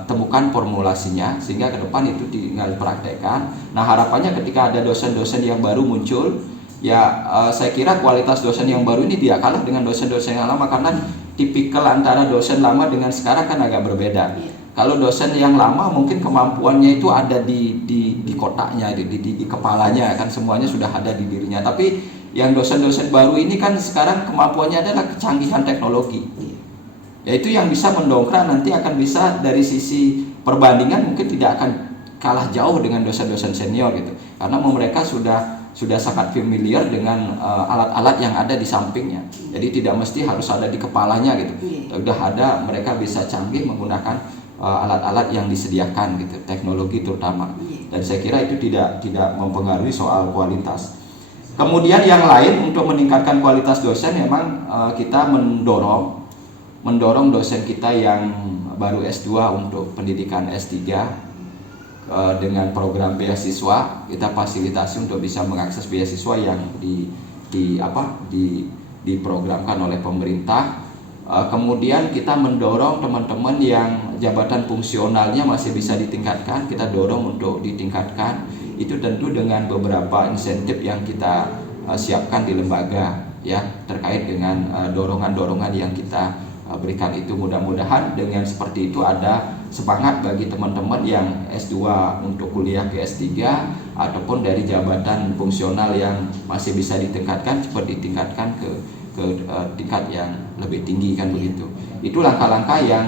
temukan formulasinya sehingga ke depan itu tinggal dipraktekkan. Nah, harapannya ketika ada dosen-dosen yang baru muncul, ya saya kira kualitas dosen yang baru ini tidak kalah dengan dosen-dosen yang lama, karena tipikal antara dosen lama dengan sekarang kan agak berbeda. Kalau dosen yang lama mungkin kemampuannya itu ada di kotaknya, di kepalanya kan, semuanya sudah ada di dirinya. Tapi yang dosen-dosen baru ini kan sekarang kemampuannya adalah kecanggihan teknologi. Ya itu yang bisa mendongkrak, nanti akan bisa dari sisi perbandingan mungkin tidak akan kalah jauh dengan dosen-dosen senior gitu. Karena mereka sudah sangat familiar dengan alat-alat yang ada di sampingnya. Jadi tidak mesti harus ada di kepalanya gitu. Sudah ada, mereka bisa canggih menggunakan alat-alat yang disediakan gitu, teknologi terutama. Dan saya kira itu tidak mempengaruhi soal kualitas. Kemudian yang lain untuk meningkatkan kualitas dosen, memang kita mendorong dosen kita yang baru S2 untuk pendidikan S3 dengan program beasiswa. Kita fasilitasi untuk bisa mengakses beasiswa yang diprogramkan oleh pemerintah. Kemudian kita mendorong teman-teman yang jabatan fungsionalnya masih bisa ditingkatkan, kita dorong untuk ditingkatkan. Itu tentu dengan beberapa insentif yang kita siapkan di lembaga ya, terkait dengan dorongan-dorongan yang kita berikan itu. Mudah-mudahan dengan seperti itu ada semangat bagi teman-teman yang S2 untuk kuliah ke S3 ataupun dari jabatan fungsional yang masih bisa ditingkatkan, cepat ditingkatkan ke tingkat yang lebih tinggi kan begitu. Itu langkah-langkah yang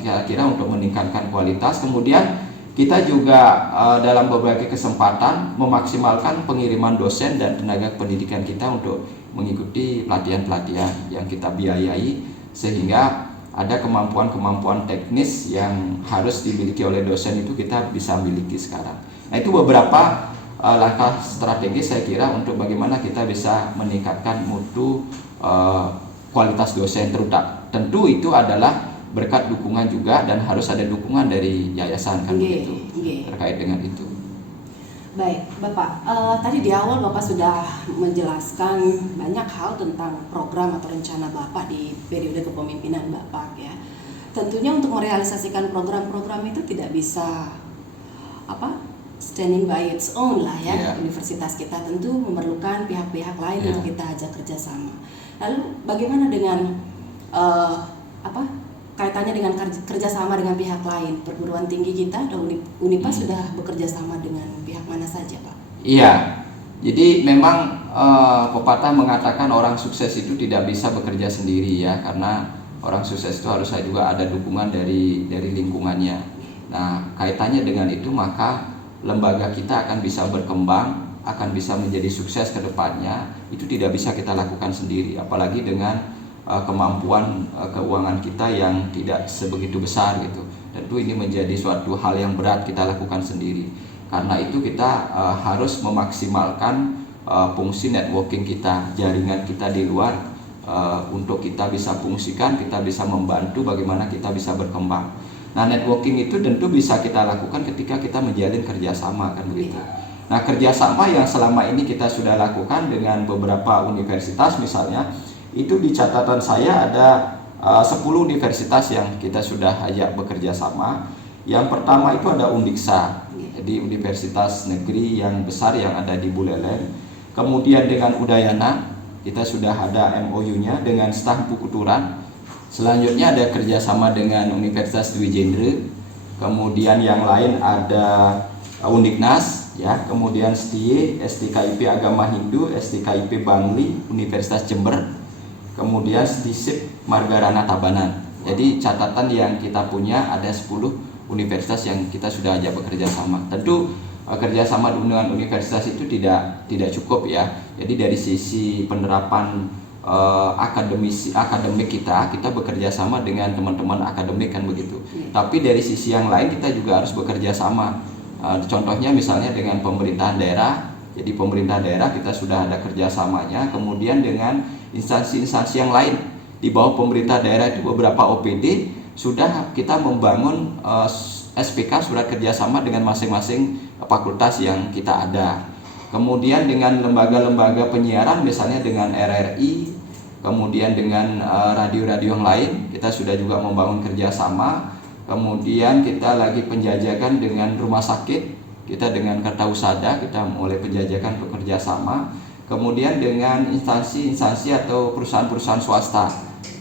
kira-kira untuk meningkatkan kualitas. Kemudian kita juga dalam berbagai kesempatan memaksimalkan pengiriman dosen dan tenaga pendidikan kita untuk mengikuti pelatihan-pelatihan yang kita biayai, sehingga ada kemampuan-kemampuan teknis yang harus dimiliki oleh dosen itu kita bisa miliki sekarang. Nah, itu beberapa langkah strategi saya kira untuk bagaimana kita bisa meningkatkan mutu kualitas dosen. Tentu itu adalah berkat dukungan juga, dan harus ada dukungan dari yayasan kan begitu terkait dengan itu. Baik, Bapak, tadi di awal Bapak sudah menjelaskan banyak hal tentang program atau rencana Bapak di periode kepemimpinan Bapak ya. Tentunya untuk merealisasikan program-program itu tidak bisa standing by its own lah ya. Universitas kita tentu memerlukan pihak-pihak lain yang kita ajak kerjasama. Lalu bagaimana dengan kaitannya dengan kerjasama dengan pihak lain? Perguruan tinggi kita atau Unipas sudah bekerja sama dengan pihak mana saja, Pak? Iya, jadi memang pepatah mengatakan orang sukses itu tidak bisa bekerja sendiri ya, karena Orang sukses itu harus juga ada dukungan dari lingkungannya. Nah, kaitannya dengan itu maka lembaga kita akan bisa berkembang, akan bisa menjadi sukses ke depannya. Itu tidak bisa kita lakukan sendiri, apalagi dengan kemampuan keuangan kita yang tidak sebegitu besar gitu. Tentu ini menjadi suatu hal yang berat kita lakukan sendiri. Karena itu kita harus memaksimalkan fungsi networking kita, jaringan kita di luar, untuk kita bisa fungsikan, kita bisa membantu bagaimana kita bisa berkembang. Nah, networking itu tentu bisa kita lakukan ketika kita menjalin kerjasama, kan begitu. Nah, kerjasama yang selama ini kita sudah lakukan dengan beberapa universitas misalnya, itu di catatan saya ada 10 universitas yang kita sudah ajak bekerja sama. Yang pertama itu ada Undiksa, jadi universitas negeri yang besar yang ada di Buleleng. Kemudian dengan Udayana, kita sudah ada MOU-nya dengan Stang Pukuturan. Selanjutnya ada kerjasama dengan Universitas Dwi Jendra. Kemudian yang lain ada Undiknas, ya. Kemudian STY, STKIP Agama Hindu, STKIP Bangli, Universitas Jember. Kemudian STISIP Margarana Tabanan. Jadi catatan yang kita punya ada 10 universitas yang kita sudah ajak bekerja sama. Tentu kerjasama dengan universitas itu tidak cukup ya. Jadi dari sisi penerapan akademik kita bekerja sama dengan teman-teman akademik, kan begitu. Tapi dari sisi yang lain kita juga harus bekerja sama. Contohnya misalnya dengan pemerintahan daerah. Jadi pemerintah daerah kita sudah ada kerjasamanya. Kemudian dengan instansi-instansi yang lain di bawah pemerintah daerah itu beberapa OPD sudah kita membangun SPK, surat kerjasama dengan masing-masing fakultas yang kita ada. Kemudian dengan lembaga-lembaga penyiaran misalnya dengan RRI, kemudian dengan radio-radio yang lain kita sudah juga membangun kerjasama. Kemudian kita lagi penjajakan dengan rumah sakit, kita dengan Kertausada kita mulai penjajakan bekerja sama. Kemudian dengan instansi-instansi atau perusahaan-perusahaan swasta,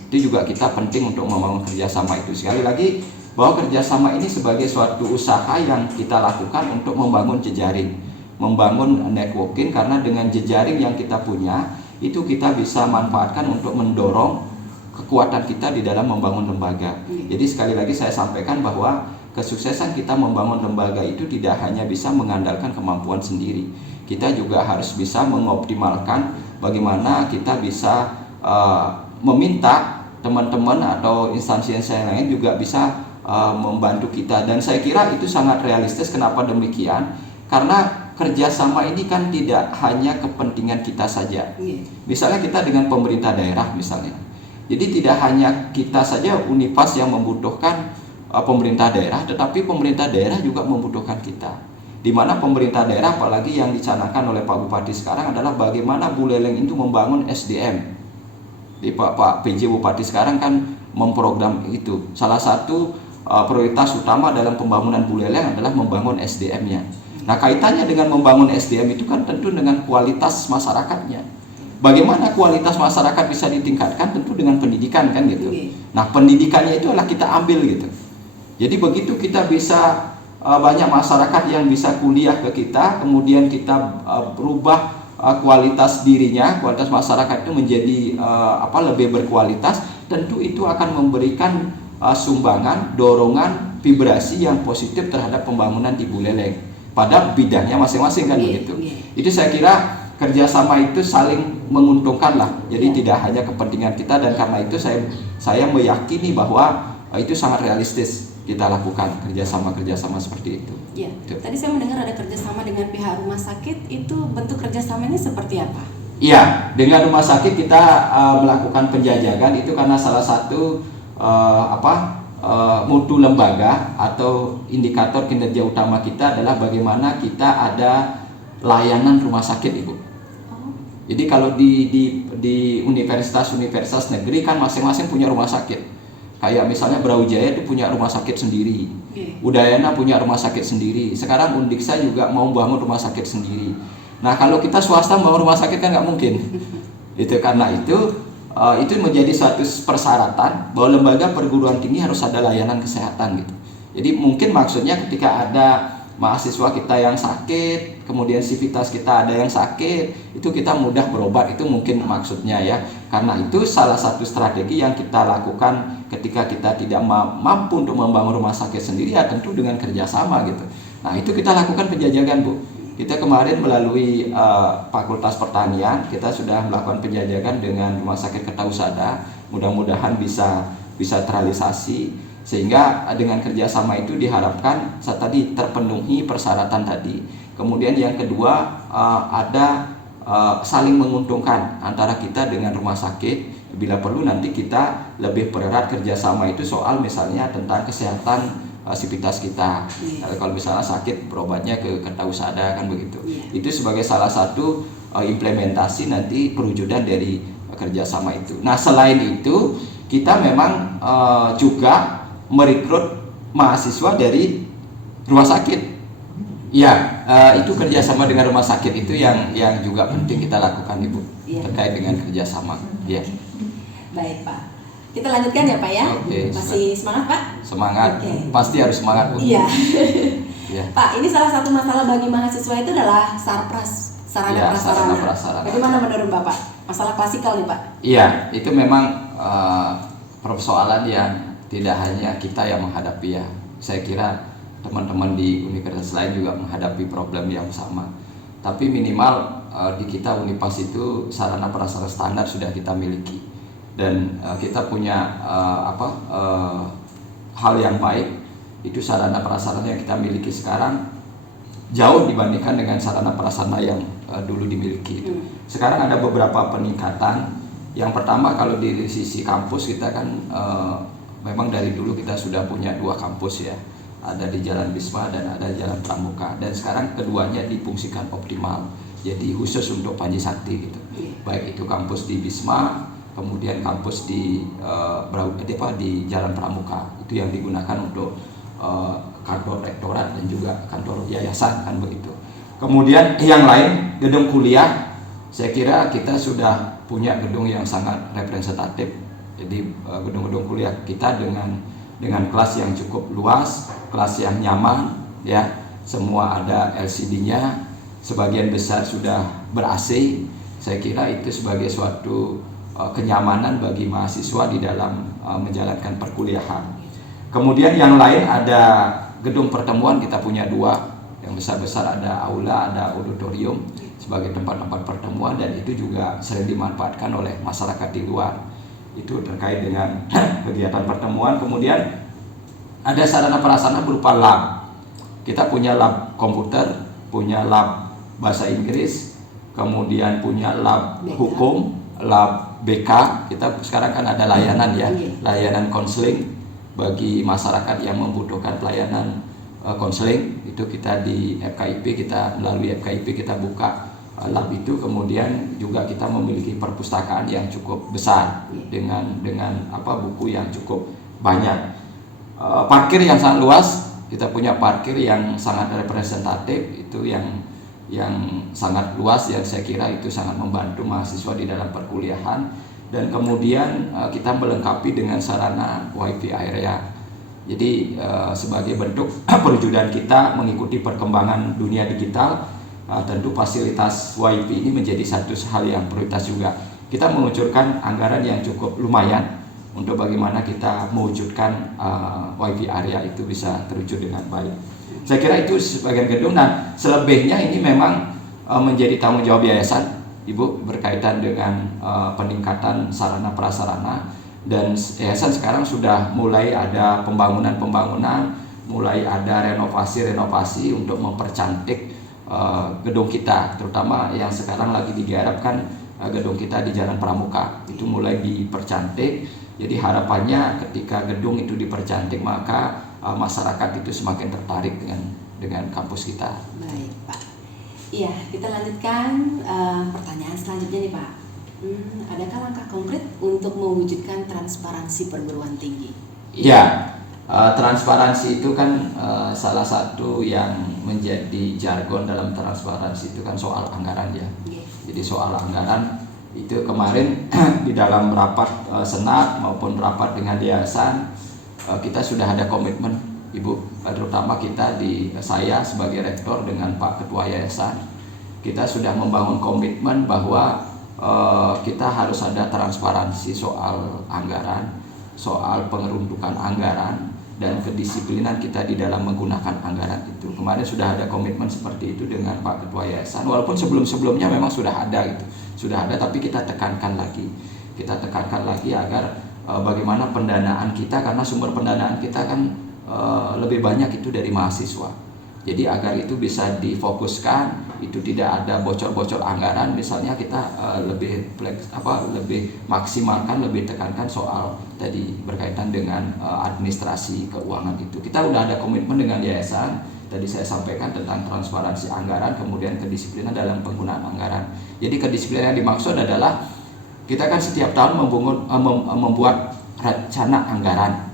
itu juga kita penting untuk membangun kerjasama itu. Sekali lagi bahwa kerjasama ini sebagai suatu usaha yang kita lakukan untuk membangun jejaring, membangun networking, karena dengan jejaring yang kita punya itu kita bisa manfaatkan untuk mendorong kekuatan kita di dalam membangun lembaga. Jadi sekali lagi saya sampaikan bahwa kesuksesan kita membangun lembaga itu tidak hanya bisa mengandalkan kemampuan sendiri. Kita juga harus bisa mengoptimalkan bagaimana kita bisa meminta teman-teman atau instansi yang lain juga bisa membantu kita. Dan saya kira itu sangat realistis. Kenapa demikian? Karena kerjasama ini kan tidak hanya kepentingan kita saja. Misalnya kita dengan pemerintah daerah misalnya. Jadi tidak hanya kita saja Univas yang membutuhkan pemerintah daerah, tetapi pemerintah daerah juga membutuhkan kita. Di mana pemerintah daerah, apalagi yang dicanangkan oleh Pak Bupati sekarang adalah bagaimana Buleleng itu membangun SDM. Di Pak PJ Bupati sekarang kan memprogram itu. Salah satu prioritas utama dalam pembangunan Buleleng adalah membangun SDM-nya. Nah, kaitannya dengan membangun SDM itu kan tentu dengan kualitas masyarakatnya. Bagaimana kualitas masyarakat bisa ditingkatkan? Tentu dengan pendidikan, kan gitu. Nah, pendidikannya itu adalah kita ambil gitu. Jadi begitu kita bisa banyak masyarakat yang bisa kuliah ke kita, kemudian kita berubah kualitas dirinya, kualitas masyarakat itu menjadi lebih berkualitas, tentu itu akan memberikan sumbangan, dorongan, vibrasi yang positif terhadap pembangunan di Buleleng pada bidangnya masing-masing, kan begitu. Itu saya kira kerjasama itu saling menguntungkan lah. Jadi tidak hanya kepentingan kita, dan karena itu saya meyakini bahwa itu sangat realistis kita lakukan kerjasama seperti itu. Ya. Tadi saya mendengar ada kerjasama dengan pihak rumah sakit. Itu bentuk kerjasamanya seperti apa? Iya, dengan rumah sakit kita melakukan penjajakan itu karena salah satu mutu lembaga atau indikator kinerja utama kita adalah bagaimana kita ada layanan rumah sakit, Ibu. Jadi kalau di universitas negeri kan masing-masing punya rumah sakit. Kayak misalnya Brawijaya itu punya rumah sakit sendiri, Udayana punya rumah sakit sendiri. Sekarang Undiksa juga mau bangun rumah sakit sendiri. Nah, kalau kita swasta bangun rumah sakit kan nggak mungkin. Itu karena itu menjadi suatu persyaratan bahwa lembaga perguruan tinggi harus ada layanan kesehatan gitu. Jadi mungkin maksudnya ketika ada mahasiswa kita yang sakit, kemudian sivitas kita ada yang sakit, itu kita mudah berobat, itu mungkin maksudnya ya. Karena itu salah satu strategi yang kita lakukan ketika kita tidak mampu untuk membangun rumah sakit sendiri, ya tentu dengan kerjasama gitu. Nah itu kita lakukan penjajakan Bu. Kita kemarin melalui Fakultas Pertanian, kita sudah melakukan penjajakan dengan Rumah Sakit Kertausada. Mudah-mudahan bisa terrealisasi, sehingga dengan kerjasama itu diharapkan tadi terpenuhi persyaratan tadi. Kemudian yang kedua ada saling menguntungkan antara kita dengan rumah sakit. Bila perlu nanti kita lebih bererat kerjasama itu soal misalnya tentang kesehatan sivitas kita. Kalau misalnya sakit berobatnya ke Kertausada kan begitu. Itu sebagai salah satu implementasi nanti perwujudan dari kerjasama itu. Nah selain itu kita memang juga merekrut mahasiswa dari rumah sakit. Ya, itu kerjasama dengan rumah sakit itu yang juga penting kita lakukan Ibu, terkait dengan kerjasama. Ya. Baik Pak, kita lanjutkan ya Pak ya. Masih semangat Pak? Semangat, pasti harus semangat Bu. Iya. Pak, ini salah satu masalah bagi mahasiswa itu adalah sarana prasarana. Bagaimana menurut Bapak? Masalah klasikal nih Pak? Iya, itu memang persoalan yang tidak hanya kita yang menghadapi ya. Saya kira teman-teman di universitas lain juga menghadapi problem yang sama. Tapi minimal di kita Unipas itu sarana prasarana standar sudah kita miliki. Dan kita punya hal yang baik. Itu sarana prasarana yang kita miliki sekarang jauh dibandingkan dengan sarana prasarana yang dulu dimiliki itu. Sekarang ada beberapa peningkatan. Yang pertama kalau di sisi kampus kita kan memang dari dulu kita sudah punya 2 kampus ya, ada di Jalan Bisma dan ada di Jalan Pramuka, dan sekarang keduanya difungsikan optimal, jadi khusus untuk Panji Sakti gitu. Baik itu kampus di Bisma, kemudian kampus di Jalan Pramuka, itu yang digunakan untuk kantor rektorat dan juga kantor yayasan kan begitu. Kemudian yang lain gedung kuliah, saya kira kita sudah punya gedung yang sangat representatif. Jadi gedung-gedung kuliah kita dengan kelas yang cukup luas, kelas yang nyaman ya, semua ada LCD-nya, sebagian besar sudah ber-AC. Saya kira itu sebagai suatu kenyamanan bagi mahasiswa di dalam menjalankan perkuliahan. Kemudian yang lain ada gedung pertemuan, kita punya 2, yang besar-besar ada aula, ada auditorium sebagai tempat-tempat pertemuan, dan itu juga sering dimanfaatkan oleh masyarakat di luar. Itu terkait dengan kegiatan pertemuan. Kemudian ada sarana prasarana berupa lab. Kita punya lab komputer, punya lab bahasa Inggris, kemudian punya lab hukum, lab BK. Kita sekarang kan ada layanan ya, layanan konseling bagi masyarakat yang membutuhkan pelayanan konseling. Itu kita di FKIP, kita melalui FKIP kita buka lab itu. Kemudian juga kita memiliki perpustakaan yang cukup besar dengan buku yang cukup banyak. Parkir yang sangat luas, kita punya parkir yang sangat representatif, itu yang sangat luas, yang saya kira itu sangat membantu mahasiswa di dalam perkuliahan. Dan kemudian kita melengkapi dengan sarana WiFi area. Jadi sebagai bentuk perwujudan kita mengikuti perkembangan dunia digital, tentu fasilitas WiFi ini menjadi satu hal yang prioritas juga. Kita mengucurkan anggaran yang cukup lumayan untuk bagaimana kita mewujudkan WiFi area itu bisa terwujud dengan baik. Saya kira itu sebagian gedung, dan selebihnya ini memang menjadi tanggung jawab yayasan, Ibu, berkaitan dengan peningkatan sarana prasarana. Dan yayasan sekarang sudah mulai ada pembangunan, mulai ada renovasi untuk mempercantik gedung kita, terutama yang sekarang lagi digarapkan gedung kita di Jalan Pramuka, itu mulai dipercantik. Jadi harapannya ketika gedung itu dipercantik, maka masyarakat itu semakin tertarik dengan kampus kita. Baik Pak. Iya, kita lanjutkan pertanyaan selanjutnya nih Pak. Adakah langkah konkret untuk mewujudkan transparansi perguruan tinggi? Iya. Transparansi itu kan salah satu yang menjadi jargon dalam transparansi itu kan soal anggaran ya. Jadi soal anggaran itu kemarin di dalam rapat senat maupun rapat dengan yayasan, kita sudah ada komitmen Ibu, terutama saya sebagai rektor dengan Pak Ketua Yayasan, kita sudah membangun komitmen bahwa kita harus ada transparansi soal anggaran, soal pengeruntukan anggaran, dan kedisiplinan kita di dalam menggunakan anggaran itu. Kemarin sudah ada komitmen seperti itu dengan Pak Ketua Yayasan, walaupun sebelum-sebelumnya memang sudah ada gitu, tapi kita tekankan lagi agar bagaimana pendanaan kita, karena sumber pendanaan kita kan lebih banyak itu dari mahasiswa. Jadi agar itu bisa difokuskan, itu tidak ada bocor-bocor anggaran, misalnya kita lebih maksimalkan, lebih tekankan soal tadi berkaitan dengan administrasi keuangan itu. Kita udah ada komitmen dengan yayasan, tadi saya sampaikan tentang transparansi anggaran, kemudian kedisiplinan dalam penggunaan anggaran. Jadi kedisiplinan yang dimaksud adalah kita kan setiap tahun membuat rencana anggaran.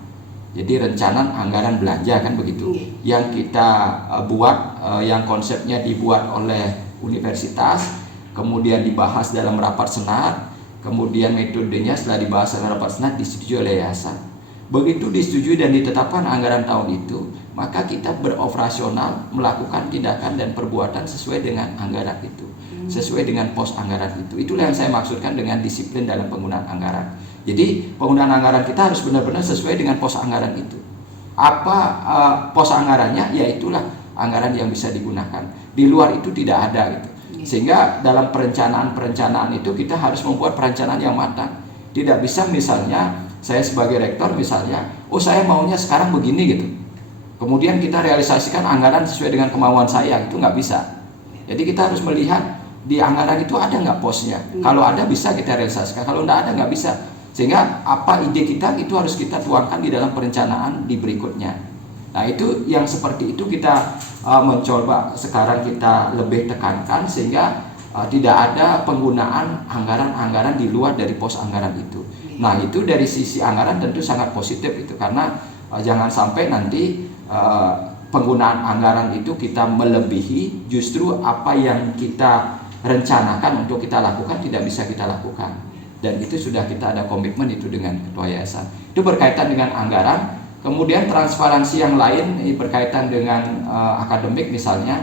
Jadi rencana anggaran belanja kan begitu, yang kita buat, yang konsepnya dibuat oleh universitas, kemudian dibahas dalam rapat senat, kemudian metodenya setelah dibahas dalam rapat senat disetujui oleh yayasan. Begitu disetujui dan ditetapkan anggaran tahun itu, maka kita beroperasional melakukan tindakan dan perbuatan sesuai dengan anggaran itu, sesuai dengan pos anggaran itu. Itulah yang saya maksudkan dengan disiplin dalam penggunaan anggaran. Jadi penggunaan anggaran kita harus benar-benar sesuai dengan pos anggaran itu. Apa pos anggarannya? Ya itulah anggaran yang bisa digunakan. Di luar itu tidak ada gitu. Sehingga dalam perencanaan itu kita harus membuat perencanaan yang matang. Tidak bisa misalnya saya sebagai rektor misalnya, saya maunya sekarang begini gitu. Kemudian kita realisasikan anggaran sesuai dengan kemauan saya, itu nggak bisa. Jadi kita harus melihat di anggaran itu ada nggak posnya. Kalau ada bisa kita realisasikan, kalau nggak ada nggak bisa. Sehingga apa ide kita itu harus kita tuangkan di dalam perencanaan di berikutnya. Nah itu yang seperti itu kita mencoba sekarang kita lebih tekankan sehingga tidak ada penggunaan anggaran-anggaran di luar dari pos anggaran itu. Nah itu dari sisi anggaran tentu sangat positif itu, karena jangan sampai nanti penggunaan anggaran itu kita melebihi, justru apa yang kita rencanakan untuk kita lakukan tidak bisa kita lakukan. Dan itu sudah kita ada komitmen itu dengan Ketua Yayasan. Itu berkaitan dengan anggaran. Kemudian transparansi yang lain ini berkaitan dengan akademik misalnya,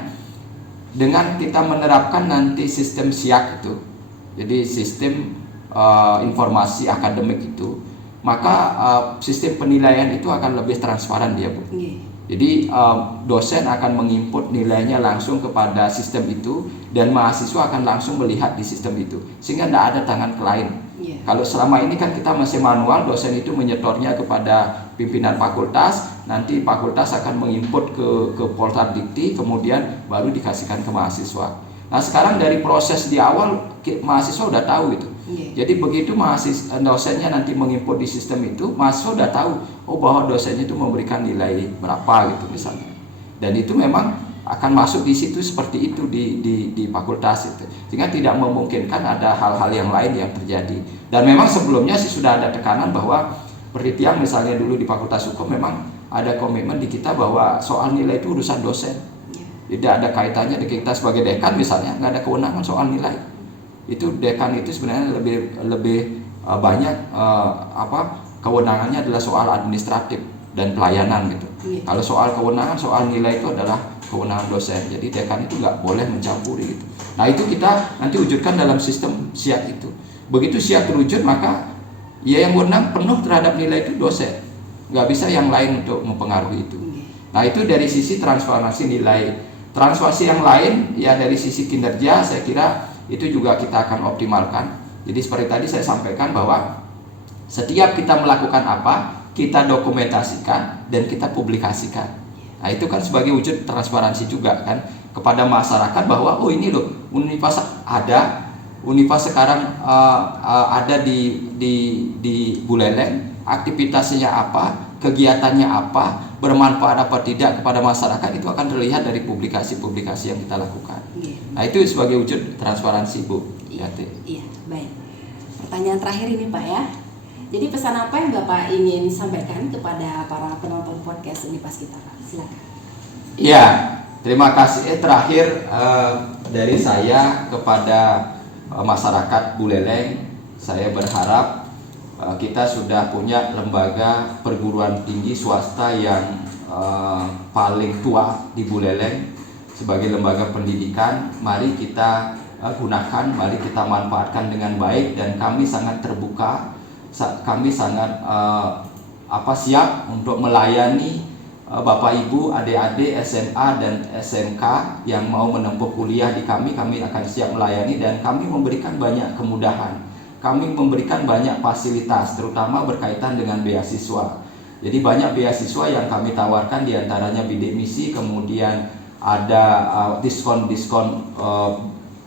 dengan kita menerapkan nanti sistem SIAK itu, jadi sistem informasi akademik itu, maka sistem penilaian itu akan lebih transparan dia, Bu. Jadi dosen akan menginput nilainya langsung kepada sistem itu, dan mahasiswa akan langsung melihat di sistem itu, sehingga tidak ada tangan lain. Kalau selama ini kan kita masih manual, dosen itu menyetornya kepada pimpinan fakultas, nanti fakultas akan menginput ke Poltar Dikti, kemudian baru dikasihkan ke mahasiswa. Nah sekarang dari proses di awal mahasiswa udah tahu itu. Jadi begitu dosennya nanti menginput di sistem itu, mahasiswa udah tahu bahwa dosennya itu memberikan nilai berapa gitu misalnya. Dan itu memang akan masuk di situ seperti itu di fakultas itu, sehingga tidak memungkinkan ada hal-hal yang lain yang terjadi. Dan memang sebelumnya sih sudah ada tekanan bahwa seperti yang misalnya dulu di Fakultas Hukum memang ada komitmen di kita bahwa soal nilai itu urusan dosen, tidak ada kaitannya dengan kita sebagai dekan misalnya, nggak ada kewenangan soal nilai. Itu dekan itu sebenarnya lebih banyak kewenangannya adalah soal administratif dan pelayanan gitu. Kalau soal kewenangan, soal nilai itu adalah kewenangan dosen. Jadi dekan itu nggak boleh mencampuri gitu. Nah itu kita nanti wujudkan dalam sistem SIAK itu. Begitu SIAK terwujud, maka ya yang wewenang penuh terhadap nilai itu dosen. Nggak bisa yang lain untuk mempengaruhi itu. Nah itu dari sisi transparansi nilai. Transparansi yang lain ya dari sisi kinerja saya kira itu juga kita akan optimalkan. Jadi seperti tadi saya sampaikan bahwa setiap kita melakukan apa, kita dokumentasikan dan kita publikasikan. Nah itu kan sebagai wujud transparansi juga kan kepada masyarakat bahwa ini loh Univas ada, Univas sekarang ada di Buleleng, aktivitasnya apa, kegiatannya apa, bermanfaat apa tidak kepada masyarakat, itu akan terlihat dari publikasi-publikasi yang kita lakukan. Nah itu sebagai wujud transparansi, Bu. Iya, baik. Pertanyaan terakhir ini Pak ya. Jadi pesan apa yang Bapak ingin sampaikan kepada para penonton podcast Univas kita, Pak? Silakan. Iya, terima kasih. Terakhir dari saya kepada masyarakat Buleleng, saya berharap kita sudah punya lembaga perguruan tinggi swasta yang paling tua di Buleleng sebagai lembaga pendidikan. Mari kita gunakan, mari kita manfaatkan dengan baik, dan kami sangat terbuka, kami sangat siap untuk melayani Bapak Ibu, adik-adik SMA dan SMK yang mau menempuh kuliah di kami akan siap melayani, dan kami memberikan banyak kemudahan. Kami memberikan banyak fasilitas, terutama berkaitan dengan beasiswa. Jadi banyak beasiswa yang kami tawarkan, diantaranya bidik misi, kemudian ada diskon-diskon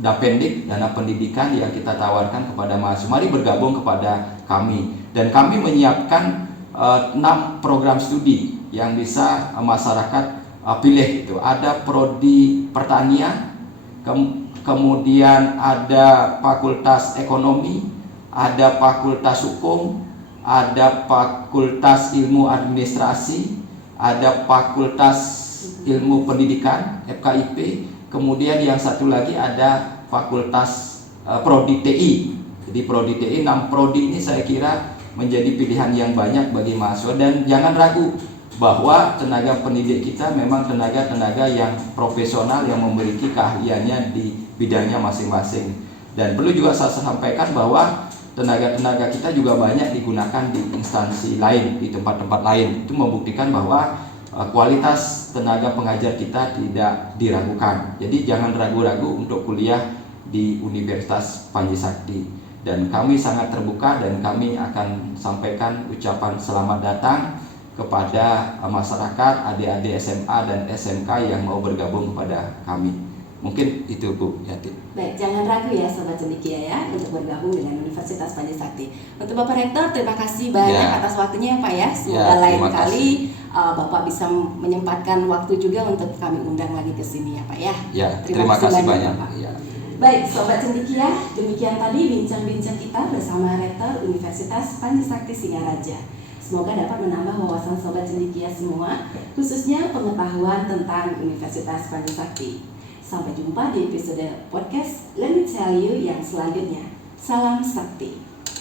Dapendik, dana pendidikan yang kita tawarkan kepada mahasiswa. Mari bergabung kepada kami, dan kami menyiapkan 6 program studi yang bisa masyarakat pilih. Itu ada prodi pertanian, kemudian ada fakultas ekonomi, ada fakultas hukum, ada fakultas ilmu administrasi, ada fakultas ilmu pendidikan FKIP, kemudian yang satu lagi ada fakultas prodi TI. Jadi prodi TI, 6 prodi ini saya kira menjadi pilihan yang banyak bagi mahasiswa, dan jangan ragu bahwa tenaga pendidik kita memang tenaga-tenaga yang profesional yang memiliki keahliannya di bidangnya masing-masing. Dan perlu juga saya sampaikan bahwa tenaga-tenaga kita juga banyak digunakan di instansi lain, di tempat-tempat lain. Itu membuktikan bahwa kualitas tenaga pengajar kita tidak diragukan. Jadi jangan ragu-ragu untuk kuliah di Universitas Panji Sakti. Dan kami sangat terbuka, dan kami akan sampaikan ucapan selamat datang kepada masyarakat, adik-adik SMA dan SMK yang mau bergabung kepada kami. Mungkin itu Bu Yati. Baik, jangan ragu ya Sobat Cendekia ya untuk bergabung dengan Universitas Panji Sakti. Untuk Bapak Rektor, terima kasih banyak atas waktunya ya Pak ya. Semoga lain kali Bapak bisa menyempatkan waktu juga untuk kami undang lagi ke sini ya Pak ya. Terima kasih banyak Pak. Ya. Baik, Sobat Cendekia, demikian tadi bincang-bincang kita bersama Rektor Universitas Panji Sakti Singaraja. Semoga dapat menambah wawasan Sobat Cendekia semua, khususnya pengetahuan tentang Universitas Panji Sakti. Sampai jumpa di episode podcast Let Me Tell You yang selanjutnya. Salam Sakti.